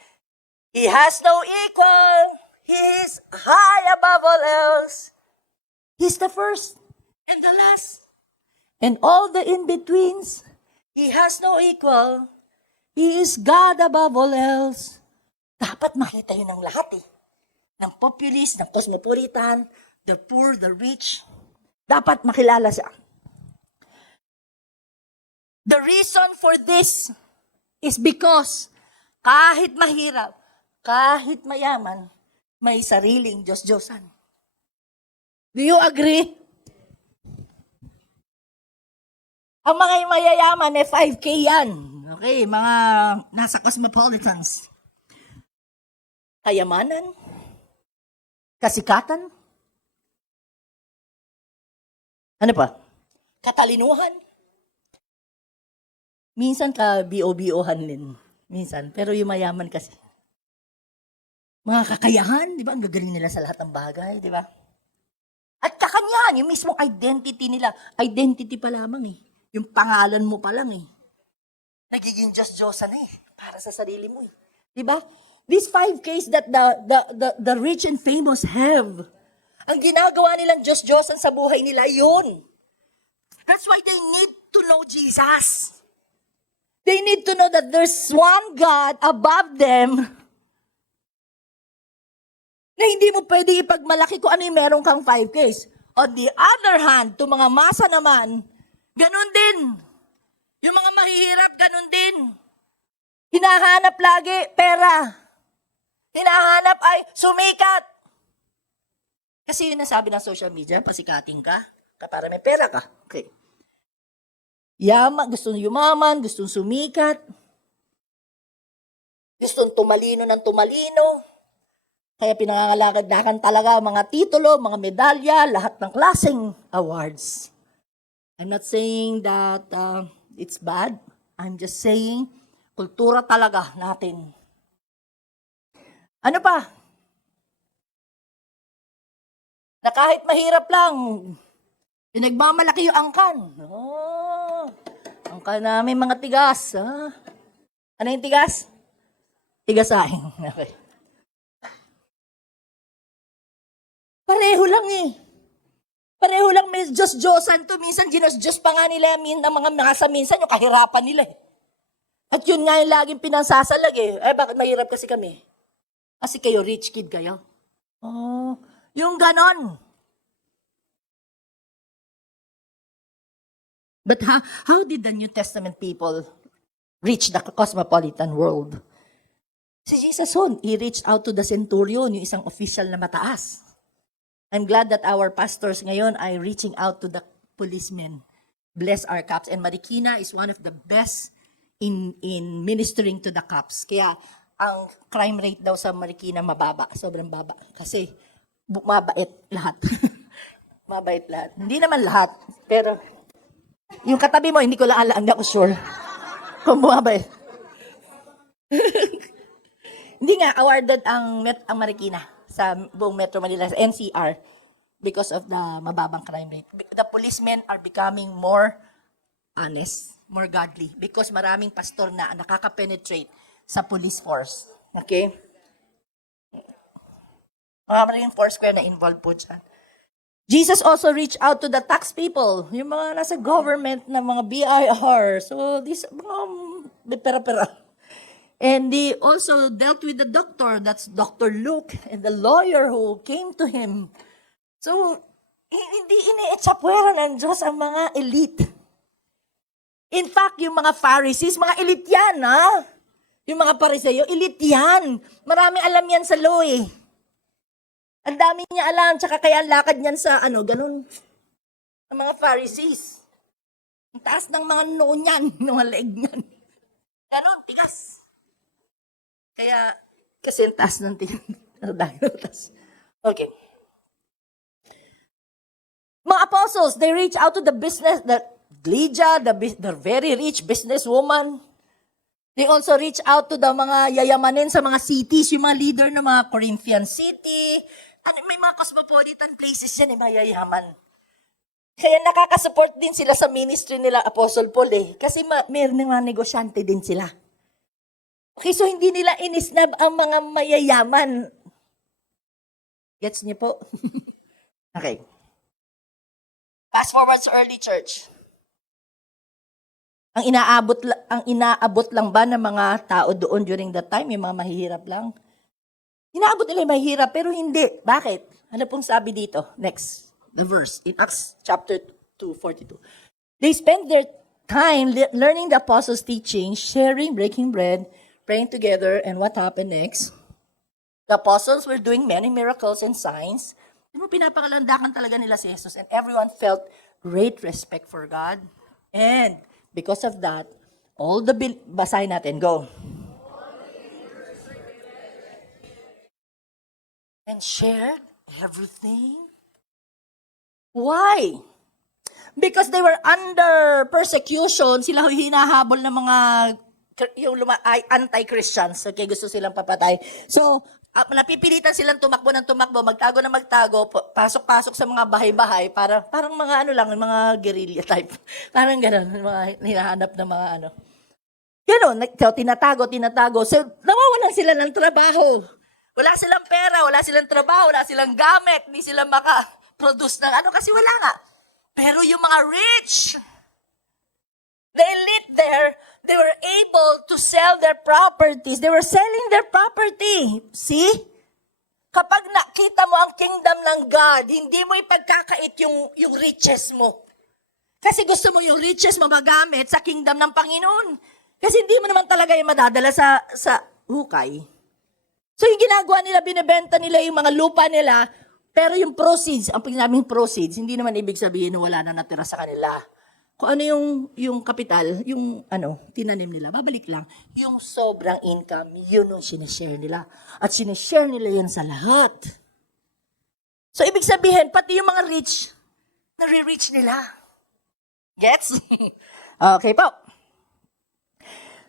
He has no equal. He is high above all else. He's the first and the last. And all the in-betweens. He has no equal. He is God above all else. Dapat makita yun ng lahat eh. Ng populist, ng cosmopolitan, the poor, the rich. Dapat makilala siya. The reason for this is because kahit mahirap, kahit mayaman, may sariling Diyos-Diyosan. Do you agree? Ang mga mayayaman, 5K yan. Okay, mga nasa cosmopolitans. Kayamanan, kasikatan, ano pa? Katalinuhan. Minsan ka-BO-BOhan din. Minsan. Pero yung mayaman kasi. Mga kakayahan, di ba? Ang gagaling nila sa lahat ng bagay, di ba? At kakanyahan, yung mismong identity nila. Identity pa lamang eh. Yung pangalan mo pa lang eh. Nagiging Diyos-Diyosan na eh. Para sa sarili mo eh. Di ba? These 5 Ks that the rich and famous have. Ang ginagawa nilang Diyos-Diyosan sa buhay nila, yun. That's why they need to know Jesus. They need to know that there's one God above them na hindi mo pwede ipagmalaki kung ano yung meron kang 5Ks. On the other hand, to mga masa naman, ganun din. Yung mga mahihirap, ganun din. Hinahanap lagi pera. Hinahanap ay sumikat. Kasi yun ang sabi ng social media, pasikating ka para may pera ka. Okay. Gustong yumaman, gustong sumikat, gustong tumalino ng tumalino. Kaya pinangangalakad talaga ang mga titulo, mga medalya, lahat ng klaseng awards. I'm not saying that it's bad. I'm just saying, kultura talaga natin. Ano pa? Na kahit mahirap lang, pinagmamalaki yung angkan. Angkan namin mga tigas. Ano yung tigas? Tigasahin. Okay. Pareho lang eh. Pareho lang may Diyos-Diyosan to. Minsan, Diyos pa nga nila ng mga nasa minsan yung kahirapan nila eh. At yun nga yung laging pinansasalag eh. Bakit mahirap kasi kami? Kasi kayo, rich kid kayo. Yung ganon. But how did the New Testament people reach the cosmopolitan world? Si Jesus, he reached out to the centurion, yung isang official na mataas. I'm glad that our pastors ngayon ay reaching out to the policemen. Bless our cops. And Marikina is one of the best in ministering to the cops. Kaya ang crime rate daw sa Marikina mababa, sobrang baba. Kasi mabait lahat. Mabait lahat. Hindi naman lahat, pero yung katabi mo, hindi ko lang alam, hindi ako sure. Kung bumabay. Hindi nga, awarded ang Marikina sa buong Metro Manila, sa NCR, because of the mababang crime rate. The policemen are becoming more honest, more godly, because maraming pastor na nakaka-penetrate sa police force. Okay? Maraming Foursquare na involved po dyan. Jesus also reached out to the tax people, yung mga nasa government na mga BIR. So, these mga pera-pera. And they also dealt with the doctor, that's Dr. Luke, and the lawyer who came to him. So, hindi inietsapwera ng Diyos ang mga elite. In fact, yung mga Pharisees, mga elite yan, ha? Yung mga Pariseo, elite yan. Maraming alam yan sa law, eh. Ang dami niya alam, tsaka kaya ang lakad niyan sa ganun. Ang mga Pharisees. Ang taas ng mga noo niyan, mga leg niyan. Ganun, tigas. Kaya, Kasi ang taas ng Okay. Mga apostles, they reach out to the business, the Lydia, the very rich businesswoman. They also reach out to the mga yayamanin sa mga cities, yung mga leader ng mga Corinthian city. May mga cosmopolitan places yan, mayayaman. Kaya nakakasupport din sila sa ministry nila, Apostle Paul Kasi mayroon mga negosyante din sila. Okay, so hindi nila inisnab ang mga mayayaman. Gets niyo po? Okay. Fast forward sa early church. Ang inaabot lang ba ng mga tao doon during that time, yung mga mahihirap lang? Inaabot nila yung mahihirap, pero hindi. Bakit? Ano pong sabi dito? Next, the verse, in Acts chapter 2:42. They spent their time learning the apostles' teaching, sharing, breaking bread, praying together, and what happened next? The apostles were doing many miracles and signs. Pinapakalandakan talaga nila si Jesus, and everyone felt great respect for God. And because of that, basahin natin, go. And shared everything. Why? Because they were under persecution, sila hinahabol ng mga anti-Christians. Okay, gusto silang papatay. So, napipilitan silang tumakbo ng tumakbo, magtago na magtago, pasok-pasok sa mga bahay-bahay, parang mga mga guerrilla type. Parang gano'n, mga hinahanap ng mga Gano'n, tinatago. So, nawawalan sila ng trabaho. Wala silang pera, wala silang trabaho, wala silang gamit, hindi sila maka-produce ng kasi wala nga. Pero yung mga rich, the elite there, they were able to sell their properties. They were selling their property. See? Kapag nakita mo ang kingdom ng God, hindi mo ipagkakait yung riches mo. Kasi gusto mo yung riches mo magamit sa kingdom ng Panginoon. Kasi hindi mo naman talaga yung madadala sa hukay. So yung ginagawa nila, binibenta nila yung mga lupa nila, pero yung proceeds, ang pinaming proceeds, hindi naman ibig sabihin na wala na natira sa kanila. Kung ano yung kapital, yung tinanim nila, babalik lang. Yung sobrang income, yun yung sinishare nila. At sinishare nila yan sa lahat. So, ibig sabihin, pati yung mga rich, nare-reach nila. Gets? Okay po.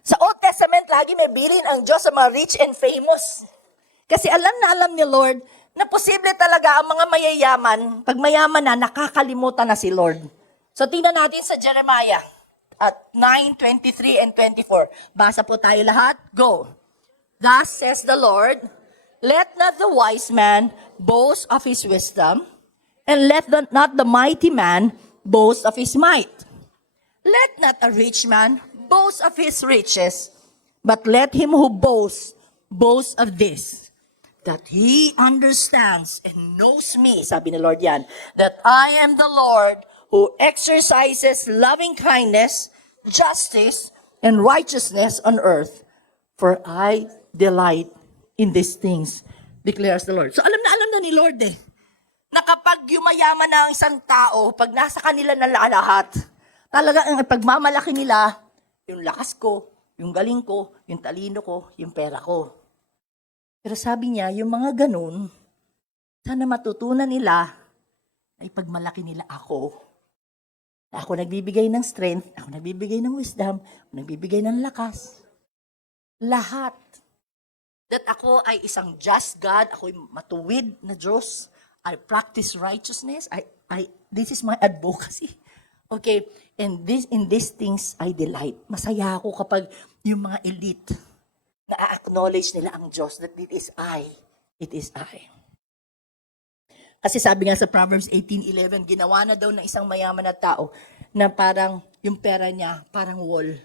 Sa Old Testament, lagi may bilin ang Diyos sa mga rich and famous. Kasi alam ni Lord na posible talaga ang mga mayayaman, pag mayaman na, nakakalimutan na si Lord. So, tingnan natin sa Jeremiah at 9:23 and 24. Basa po tayo lahat. Go. Thus says the Lord, let not the wise man boast of his wisdom, and let not the mighty man boast of his might. Let not a rich man boast of his riches, but let him who boasts boast of this, that he understands and knows me, sabi ni Lord yan, that I am the Lord who exercises loving kindness, justice, and righteousness on earth. For I delight in these things, declares the Lord. So alam na ni Lord na kapag yumayaman na ang isang tao, pag nasa kanila na lahat, talaga ang pagmamalaki nila, yung lakas ko, yung galing ko, yung talino ko, yung pera ko. Pero sabi niya, yung mga ganun, sana matutunan nila ay pagmalaki nila ako. Ako nagbibigay ng strength, ako nagbibigay ng wisdom, ako nagbibigay ng lakas. Lahat. That ako ay isang just God, ako ay matuwid na Diyos. I practice righteousness. This is my advocacy. Okay, and in these things I delight. Masaya ako kapag yung mga elite na-acknowledge nila ang Diyos that it is I. Kasi sabi nga sa Proverbs 18:11, ginawa na daw ng isang mayaman na tao na parang yung pera niya, parang wall.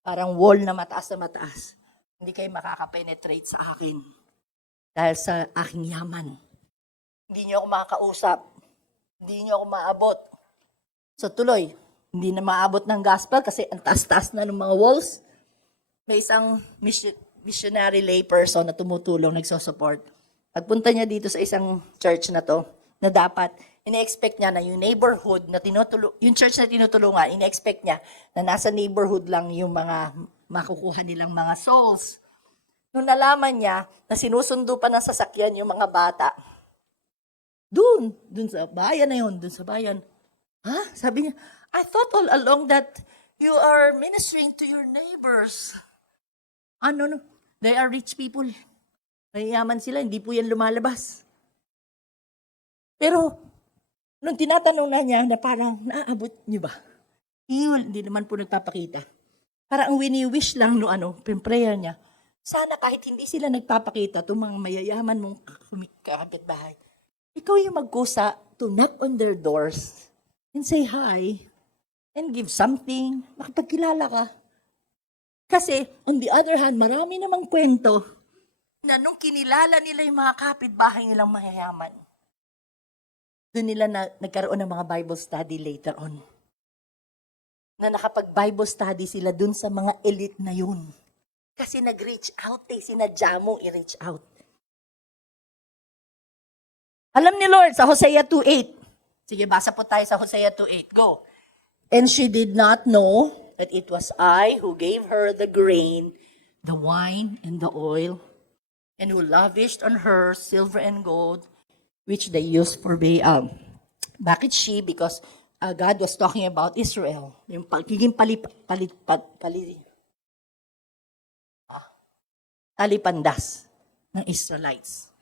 Parang wall na mataas. Hindi kayo makaka-penetrate sa akin dahil sa aking yaman. Hindi niyo ako makakausap. Hindi niyo ako maabot. So tuloy, hindi na maabot ng gospel kasi ang taas-taas na ng mga walls. May isang missionary lay person na tumutulong, nagsosupport. Pagpunta niya dito sa isang church na to, na dapat, ine-expect niya na yung neighborhood na yung church na tinutulungan, ine-expect niya na nasa neighborhood lang yung mga makukuha nilang mga souls. Nung nalaman niya na sinusundo pa ng sasakyan yung mga bata, dun sa bayan na yun, dun sa bayan. Ha? Sabi niya, I thought all along that you are ministering to your neighbors. Ano, no? They are rich people. Mayayaman sila, hindi po yan lumalabas. Pero, nung tinatanong na niya na parang, naaabot niyo ba? Hindi naman po nagpapakita. Parang ang wini-wish lang no prayer niya. Sana kahit hindi sila nagpapakita, itong mga mayayaman mong kapitbahay, ikaw yung magkusa to knock on their doors and say hi and give something, makipagkilala ka. Kasi, on the other hand, marami namang kwento na nung kinilala nila yung mga kapitbahay nilang mayayaman, doon nila nagkaroon ng mga Bible study later on. Na nakapag-Bible study sila doon sa mga elite na yun. Kasi nag-reach out sinadya mo i-reach out. Alam ni Lord sa Hosea 2:8. Sige, basa po tayo sa Hosea 2:8. Go. And she did not know that it was I who gave her the grain, the wine, and the oil, and who lavished on her silver and gold, which they used for Baal. Bakit she? Because God was talking about Israel. Yung pagiging palipandas ng Israelites.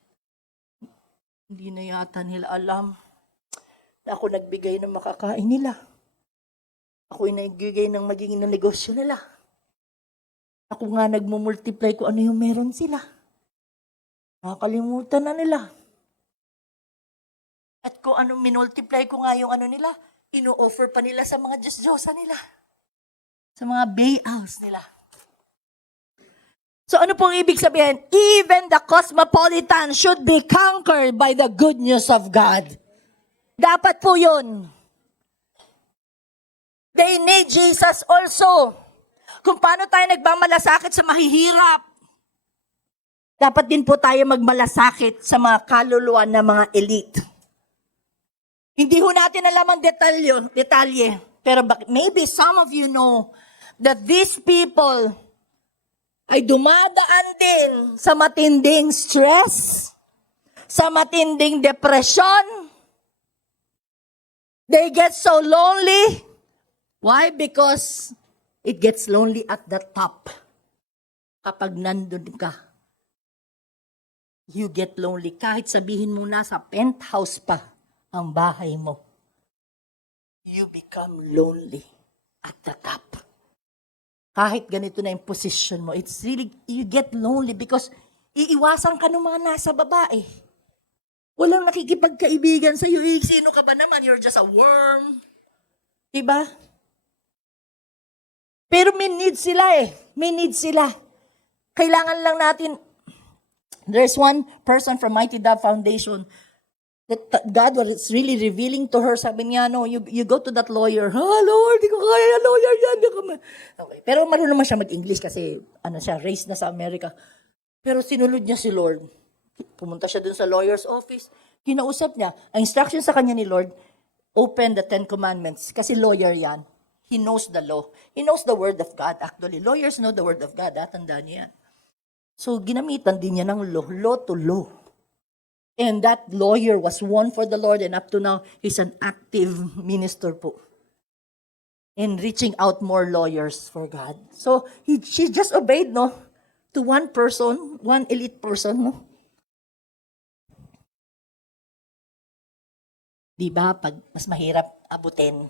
Hindi na yata nila alam na ako nagbigay ng makakain nila. Ako yung nagbigay ng magiging negosyo nila. Ako nga nagmumultiply kung ano yung meron sila. Nakakalimutan na nila. At kung anong minultiply ko nga yung ano nila, ino-offer pa nila sa mga Diyos-Diyosa nila. Sa mga Baals nila. So ano pong ibig sabihin? Even the cosmopolitan should be conquered by the good news of God. Dapat po yun. They need Jesus also. Kung paano tayo nagmamalasakit sa mahihirap, dapat din po tayo magmalasakit sa mga kaluluwa ng mga elite. Hindi ho natin alam ang detalye. Pero maybe some of you know that these people ay dumadaan din sa matinding stress, sa matinding depression. They get so lonely. Why? Because it gets lonely at the top. Kapag nandun ka, you get lonely. Kahit sabihin mo nasa penthouse pa ang bahay mo, you become lonely at the top. Kahit ganito na yung position mo, it's really, you get lonely because iiwasan ka ng mga nasa babae. Walang nakikipagkaibigan sa iyo. Sino ka ba naman? You're just a worm. Diba? Pero may need sila May need sila. Kailangan lang natin, there's one person from Mighty Dove Foundation that God was really revealing to her. Sabi niya, no, you go to that lawyer. Lord, di ko kaya, lawyer yan. Okay. Pero marunong naman siya mag-English kasi raised na sa Amerika. Pero sinunod niya si Lord. Pumunta siya dun sa lawyer's office. Kinausap niya. Ang instruction sa kanya ni Lord, open the 10 Commandments. Kasi lawyer yan. He knows the law. He knows the Word of God, actually. Lawyers know the Word of God. Tandaan niya yan. So, ginamitan din niya ng law to law. And that lawyer was won for the Lord, and up to now, he's an active minister po. In reaching out more lawyers for God. So, she just obeyed, no? To one person, one elite person, no? Diba, pag mas mahirap abutin,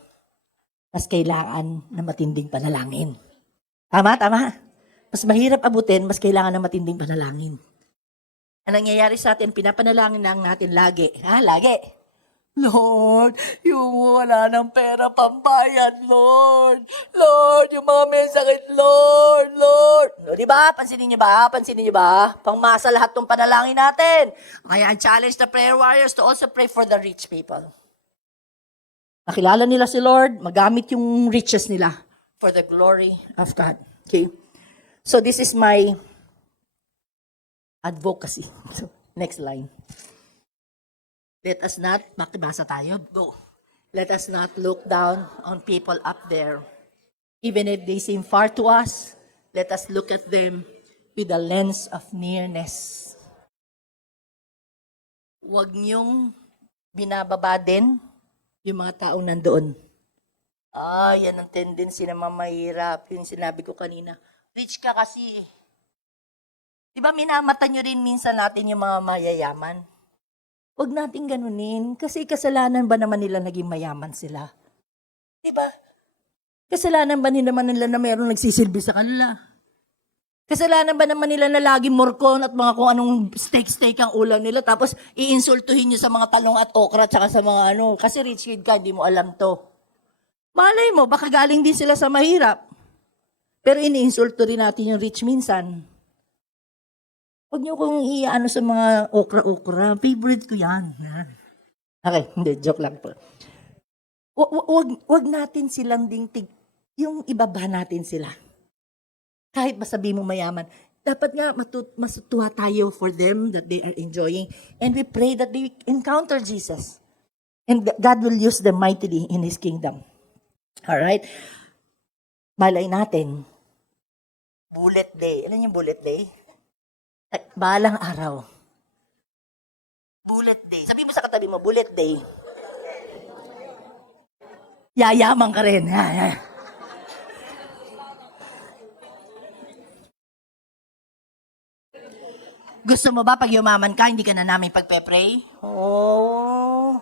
mas kailangan na matinding panalangin. Tama? Mas mahirap abutin, mas kailangan na matinding panalangin. Ang nangyayari sa atin, pinapanalangin lang natin lagi. Lagi. Lord, yung wala ng pera pambayad, Lord. Lord, yung mga may sakit, Lord. No, di ba? Pansinin niyo ba? Pangmasa lahat ng panalangin natin. Kaya I challenge the prayer warriors to also pray for the rich people. Nakilala nila si Lord, magamit yung riches nila for the glory of God. Okay? So this is my advocacy. So, next line. Let us not, makibasa tayo, go. Let us not look down on people up there. Even if they seem far to us, let us look at them with a lens of nearness. Huwag niyong binababa din yung mga taong nandoon. Yan ang tendency na mamahirap. Yung sinabi ko kanina. Rich ka kasi. Diba minamata nyo rin minsan natin yung mga mayayaman? Huwag natin ganunin. Kasi kasalanan ba naman nila naging mayaman sila? Diba? Kasalanan ba naman nila na mayroong nagsisilbi sa kanila? Kasalanan ba naman nila na laging morcon at mga kung anong steak ang ulam nila tapos iinsultuhin nyo sa mga talong at okra tsaka sa mga ano. Kasi rich kid ka, hindi mo alam to. Malay mo, baka galing din sila sa mahirap. Pero iniinsulto rin natin yung rich minsan. Huwag niyo kong iano sa mga okra-okra. Favorite ko yan. Okay, hindi, joke lang po. Wag natin silang yung ibaba natin sila. Kahit masabi mo mayaman. Dapat nga matutuwa tayo for them that they are enjoying. And we pray that they encounter Jesus. And God will use them mightily in His kingdom. Alright? Malay natin. Bullet day. Alam yung bullet day? Balang araw. Bullet day. Sabi mo sa katabi mo, bullet day. Yayaman ka rin. Gusto mo ba pag yumaman ka, hindi ka na namin pagpe-pray? Oh.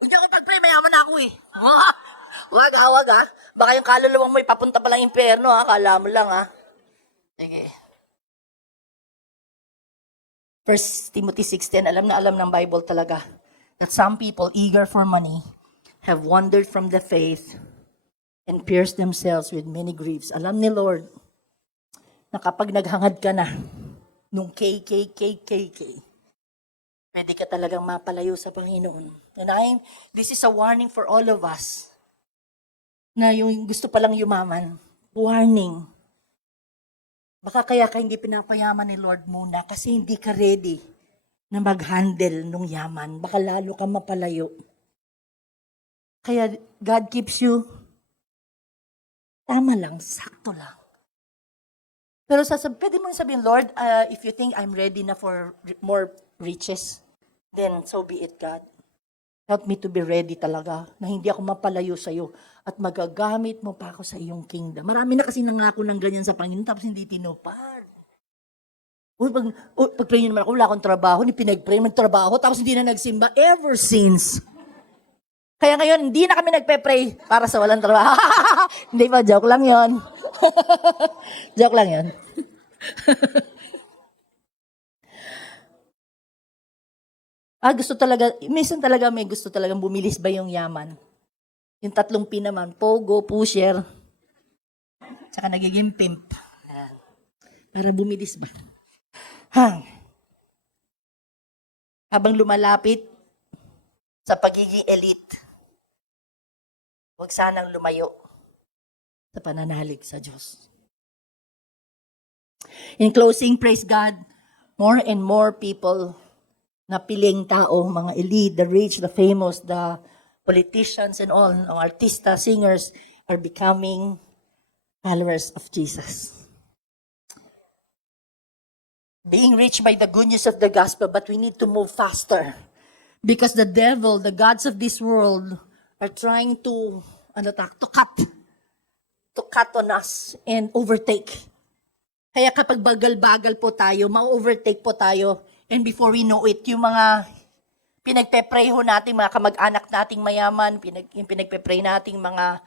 Hindi ako pag-pray, mayaman na ako eh. Wag ha. Baka yung kaluluwang mo ipapunta pa lang impyerno ha. Kala mo lang ha. Sige. 1 Timothy 6:10, alam na alam ng Bible talaga that some people eager for money have wandered from the faith and pierced themselves with many griefs. Alam ni Lord na kapag naghangad ka na nung KKKKK, pwede ka talagang mapalayo sa Panginoon. And this is a warning for all of us na yung gusto palang yumaman. Warning. Baka kaya ka hindi pinapayaman ni Lord muna kasi hindi ka ready na mag-handle nung yaman. Baka lalo ka mapalayo. Kaya God keeps you tama lang, sakto lang. Pero pwede mong sabihin, Lord, if you think I'm ready na for more riches, then so be it, God. Help me to be ready talaga, na hindi ako mapalayo sa iyo at magagamit mo pa ako sa iyong kingdom. Marami na kasi nangako ng ganyan sa Panginoon tapos hindi tinupad. Pag-pray nyo naman ako, wala akong trabaho, hindi pinag-pray, magtrabaho, tapos hindi na nagsimba ever since. Kaya ngayon, hindi na kami nagpe-pray para sa walang trabaho. Hindi pa, joke lang yon. Joke lang yon. Gusto talaga, minsan talaga may gusto talagang bumilis ba yung yaman. Yung 3 P naman, pogo, pusher, tsaka nagiging pimp. Para bumilis ba? Habang lumalapit sa pagiging elite, huwag sanang lumayo sa pananalig sa Diyos. In closing, praise God, more and more people na piling tao, mga elite, the rich, the famous, the politicians and all, artista, singers, are becoming followers of Jesus. Being rich by the good news of the gospel, but we need to move faster. Because the devil, the gods of this world, are trying to cut on us and overtake. Kaya kapag bagal-bagal po tayo, ma-overtake po tayo. And before we know it, yung mga pinagpe-pray ho natin, mga kamag-anak nating mayaman, yung pinagpe-pray nating mga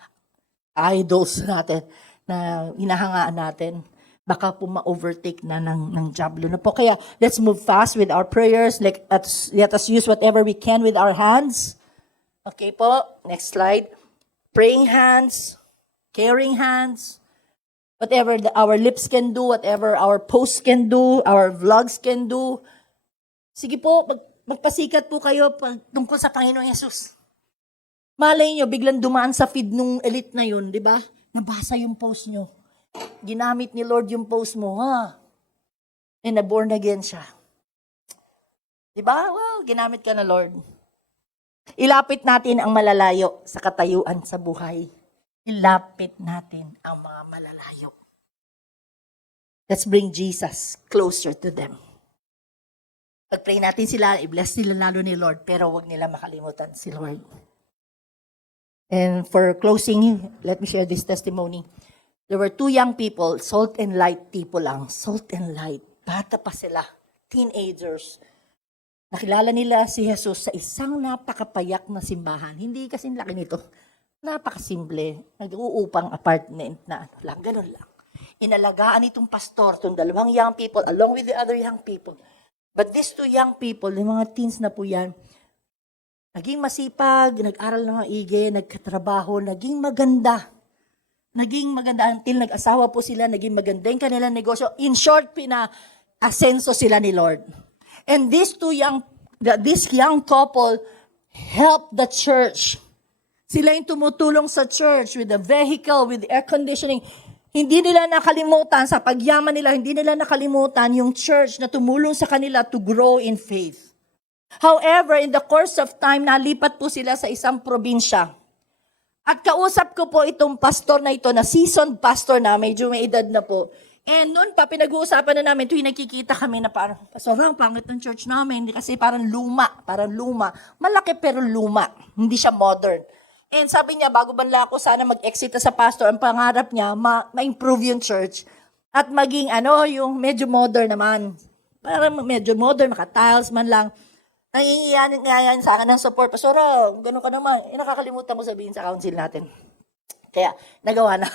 idols natin na hinahangaan natin, baka po ma-overtake na ng diablo na po. Kaya let's move fast with our prayers. Let us use whatever we can with our hands. Okay po, next slide. Praying hands, caring hands, whatever our lips can do, whatever our posts can do, our vlogs can do. Sige po, magpasikat po kayo tungkol sa Panginoong Yesus. Malay nyo, biglang dumaan sa feed nung elite na yun, di ba? Nabasa yung post nyo. Ginamit ni Lord yung post mo, ha? And na-born again siya. Di ba? Wow, ginamit ka na, Lord. Ilapit natin ang malalayo sa katayuan sa buhay. Ilapit natin ang mga malalayo. Let's bring Jesus closer to them. Pag-pray natin sila, i-bless nila lalo ni Lord, pero wag nila makalimutan si Lord. And for closing, let me share this testimony. There were 2 young people, salt and light people lang. Salt and light. Bata pa sila. Teenagers. Nakilala nila si Jesus sa isang napakapayak na simbahan. Hindi kasing laki nito. Napakasimple. Nag-uupang apartment na ano lang. Ganun lang. Inalagaan itong pastor, itong 2 young people, along with the other young people. But these 2 young people, yung mga teens na po yan, naging masipag, nag-aral ng maigi, nagkatrabaho, naging maganda. Naging maganda until nag-asawa po sila, naging maganda yung kanilang negosyo. In short, pina-asenso sila ni Lord. And this young couple helped the church. Sila yung tumutulong sa church with the vehicle, with the air conditioning. Hindi nila nakalimutan, sa pagyaman nila, hindi nila nakalimutan yung church na tumulong sa kanila to grow in faith. However, in the course of time, nalipat po sila sa isang probinsya. At kausap ko po itong pastor na ito, na seasoned pastor na, medyo may edad na po. And noon pa, pinag-uusapan na namin, tuwing nakikita kami na parang, pastor, ang pangit ng church namin, kasi parang luma. Malaki pero luma, hindi siya modern. And sabi niya, bago banla ako sana mag-exit sa pastor, ang pangarap niya, ma-improve yung church. At maging, yung medyo modern naman. Parang medyo modern, maka-tiles man lang. Nangingiyan sa akin ng support. Pastor, gano'n ka naman. Nakakalimutan mo sabihin sa council natin. Kaya, nagawa na.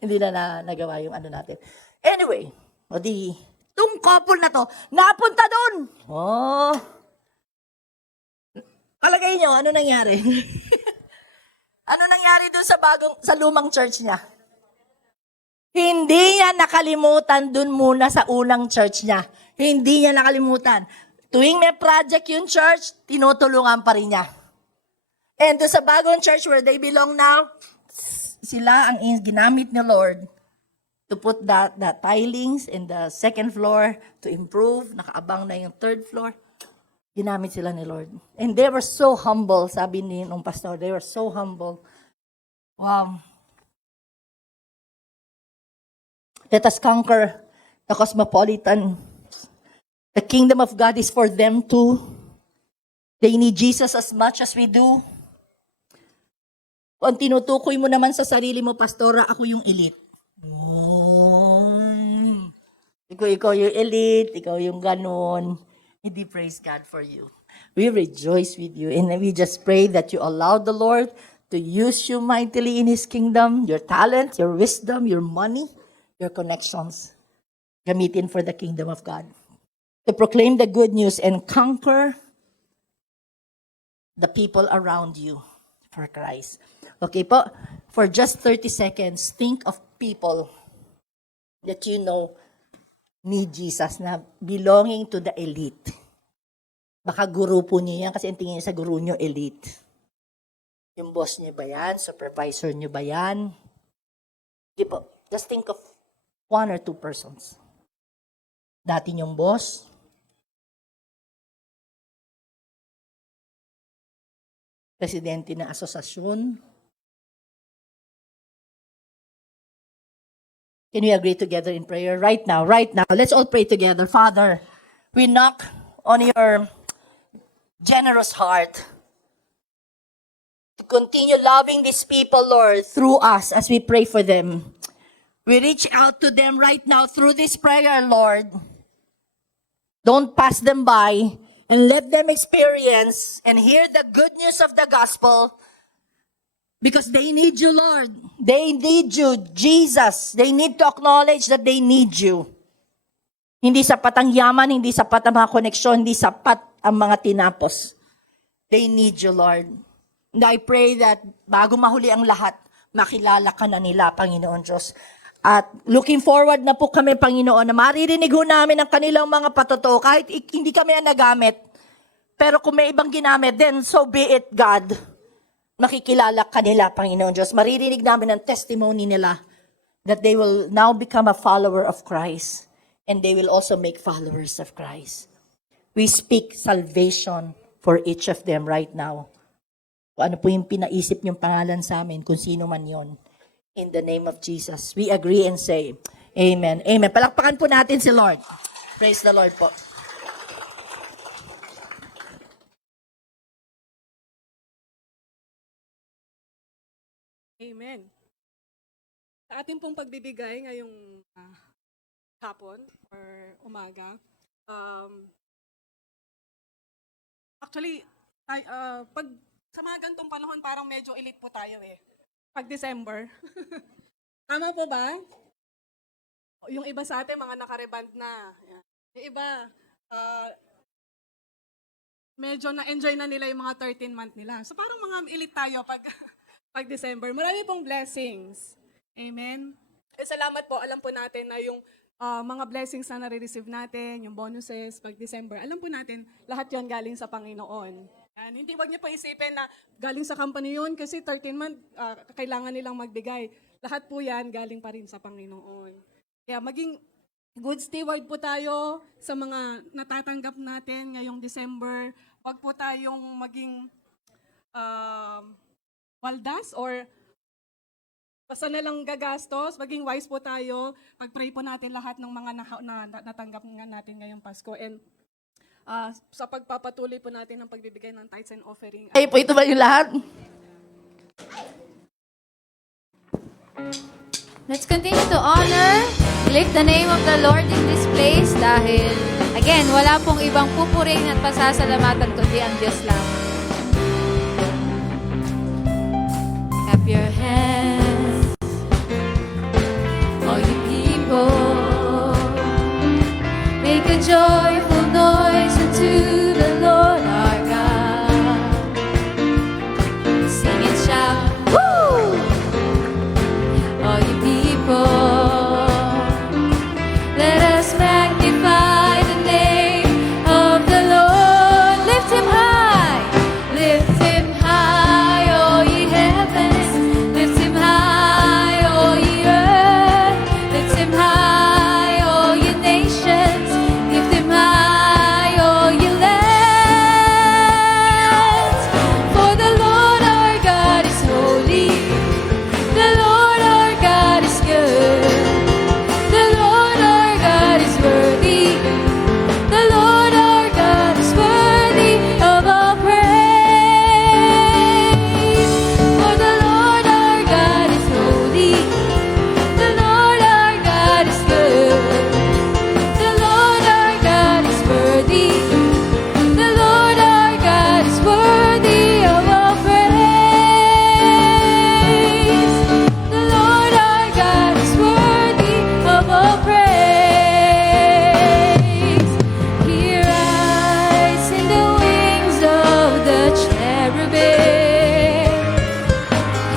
Hindi na nagawa yung natin. Anyway, itong couple na to, napunta doon. Palagay nyo, ano nangyari? Ano nangyari doon sa lumang church niya? Hindi niya nakalimutan doon muna sa unang church niya. Hindi niya nakalimutan. Tuwing may project yung church, tinutulungan pa rin niya. And doon sa bagong church where they belong now, sila ang ginamit ni Lord to put the tilings in the second floor to improve. Nakaabang na yung third floor. Ginamit sila ni Lord. And they were so humble, sabi ni nung pastor, they were so humble. Wow. Let us conquer the cosmopolitan. The kingdom of God is for them too. They need Jesus as much as we do. Kung tinutukoy mo naman sa sarili mo, pastora, ako yung elite. Ikaw yung elite, ikaw yung ganon. Hindi, praise God for you. We rejoice with you and we just pray that you allow the Lord to use you mightily in His kingdom, your talent, your wisdom, your money, your connections, gamitin for the kingdom of God. To proclaim the good news and conquer the people around you for Christ. Okay po, for just 30 seconds, think of people that you know need Jesus na belonging to the elite. Baka guru po niyo yan kasi ang tingin niya sa guru niyo, elite. Yung boss niyo ba yan? Supervisor niyo ba yan? Di po, just think of 1 or 2 persons. Dati niyong boss, presidente ng asosasyon. Can we agree together in prayer? Right now, let's all pray together. Father, we knock on your generous heart to continue loving these people, Lord, through us as we pray for them. We reach out to them right now through this prayer, Lord. Don't pass them by. And let them experience and hear the good news of the gospel because they need you, Lord. They need you, Jesus. They need to acknowledge that they need you. Hindi sapat ang yaman, hindi sapat ang mga koneksyon, hindi sapat ang mga tinapos. They need you, Lord. And I pray that bago mahuli ang lahat, makilala ka na nila, Panginoon Diyos. At looking forward na po kami, Panginoon, na maririnig ho namin ang kanilang mga patotoo, kahit hindi kami ang nagamit. Pero kung may ibang ginamit, then so be it, God. Makikilala ka nila, Panginoon Diyos. Maririnig namin ang testimony nila that they will now become a follower of Christ and they will also make followers of Christ. We speak salvation for each of them right now. Kung ano po yung pinaisip niyong pangalan sa amin, kung sino man yon. In the name of Jesus, we agree and say, Amen. Amen. Palakpakan po natin si Lord. Praise the Lord po. Amen. Sa ating pong pagbibigay ngayong hapon or umaga, actually, pag sa mga ganitong panahon, parang medyo elite po tayo eh. Pag December. Tama po ba? Yung iba sa atin, mga nakareband na. Yan. Yung iba, medyo na-enjoy na nila yung mga 13-month nila. So parang mga elite tayo pag pag December. Marami pong blessings. Amen. Salamat po. Alam po natin na yung mga blessings na nare-receive natin, yung bonuses pag December, alam po natin, lahat yon galing sa Panginoon. And hindi wag niyo po isipin na galing sa company yun kasi 13-month, kailangan nilang magbigay. Lahat po yan galing pa rin sa Panginoon. Kaya maging good steward po tayo sa mga natatanggap natin ngayong December. Wag po tayong maging waldas or basta na lang gagastos, maging wise po tayo. Pag-pray po natin lahat ng mga natanggap nga natin ngayong Pasko. And sa pagpapatuloy po natin ng pagbibigay ng tithes and offering. Ay po, ito ba yung lahat? Let's continue to honor, lift the name of the Lord in this place dahil, again, wala pong ibang pupuring at pasasalamatan kundi ang Diyos lang. Clap your hands, all you people. Make a joyful noise unto the Lord our God. Sing and shout, woo! All you people, let us magnify the name of the Lord. Lift him high, all ye heavens. Lift him high, all ye earth. Lift him high, all ye nations. Lift him high, all ye lands. For the Lord our God is holy. The Lord our God is good. The Lord our God is worthy. The Lord our God is worthy of all praise. For the Lord our God is holy. The Lord our God is good. The Lord our God is worthy. The Lord our God is worthy of all praise. The Lord our God is worthy of all praise. He rides in the wings of the cherubim.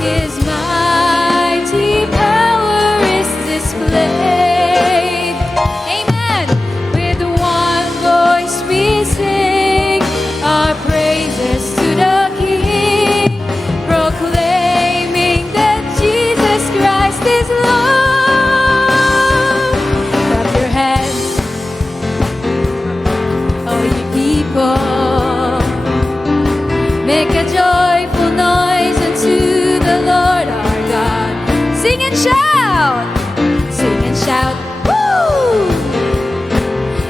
His mighty power is displayed. Amen. With one voice we sing our praises to the King, proclaiming that Jesus Christ is Lord. Clap your hands, all you people. Make a joyful noise unto the Lord our God. Sing and shout, woo!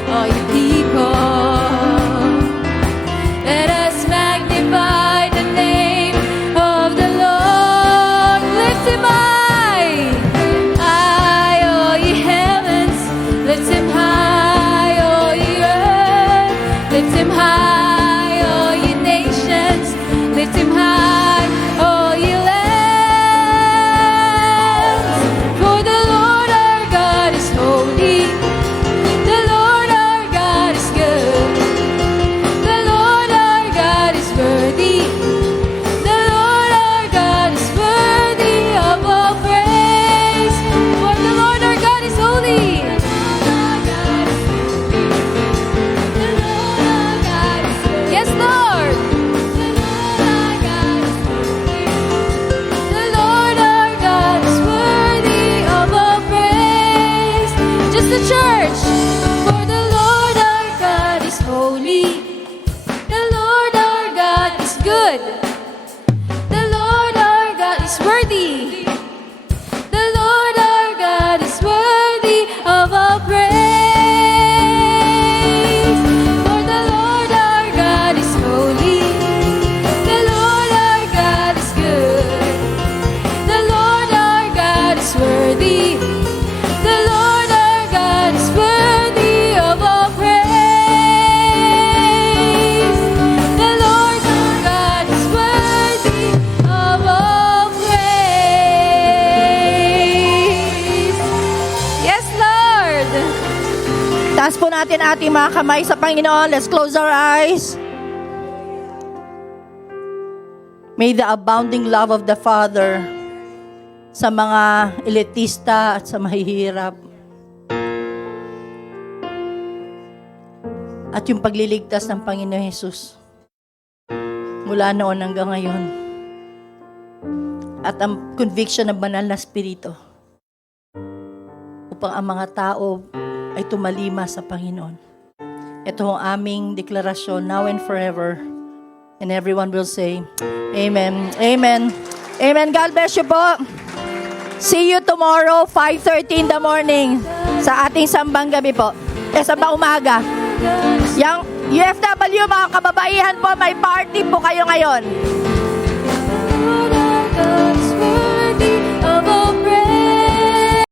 All you people, let us magnify the name of the Lord. Lift him high, all ye heavens. Lift him high, all ye earth. Lift him high, all ye nations. Lift him high, all ye lands. For the Lord our God is holy. The Lord our God is good. The Lord our God is worthy. The Lord our God is worthy of all praise. For the Lord our God is holy. The Lord our God is good. Yes, Lord. The Lord our God is worthy of all praise. Just the church. For the Lord our God is holy. The Lord our God is good. The Lord our God is worthy. The Lord our God is worthy natin ating mga kamay sa Panginoon. Let's close our eyes. May the abounding love of the Father sa mga elitista at sa mahihirap. At yung pagliligtas ng Panginoon Jesus mula noon hanggang ngayon. At ang conviction ng banal na Espiritu upang ang mga tao ay tumalima sa Panginoon. Ito ang aming deklarasyon now and forever. And everyone will say, Amen. Amen. Amen. God bless you po. See you tomorrow, 5:30 in the morning sa ating sambang gabi po. Sambang umaga. Yang UFW, mga kababaihan po, may party po kayo ngayon.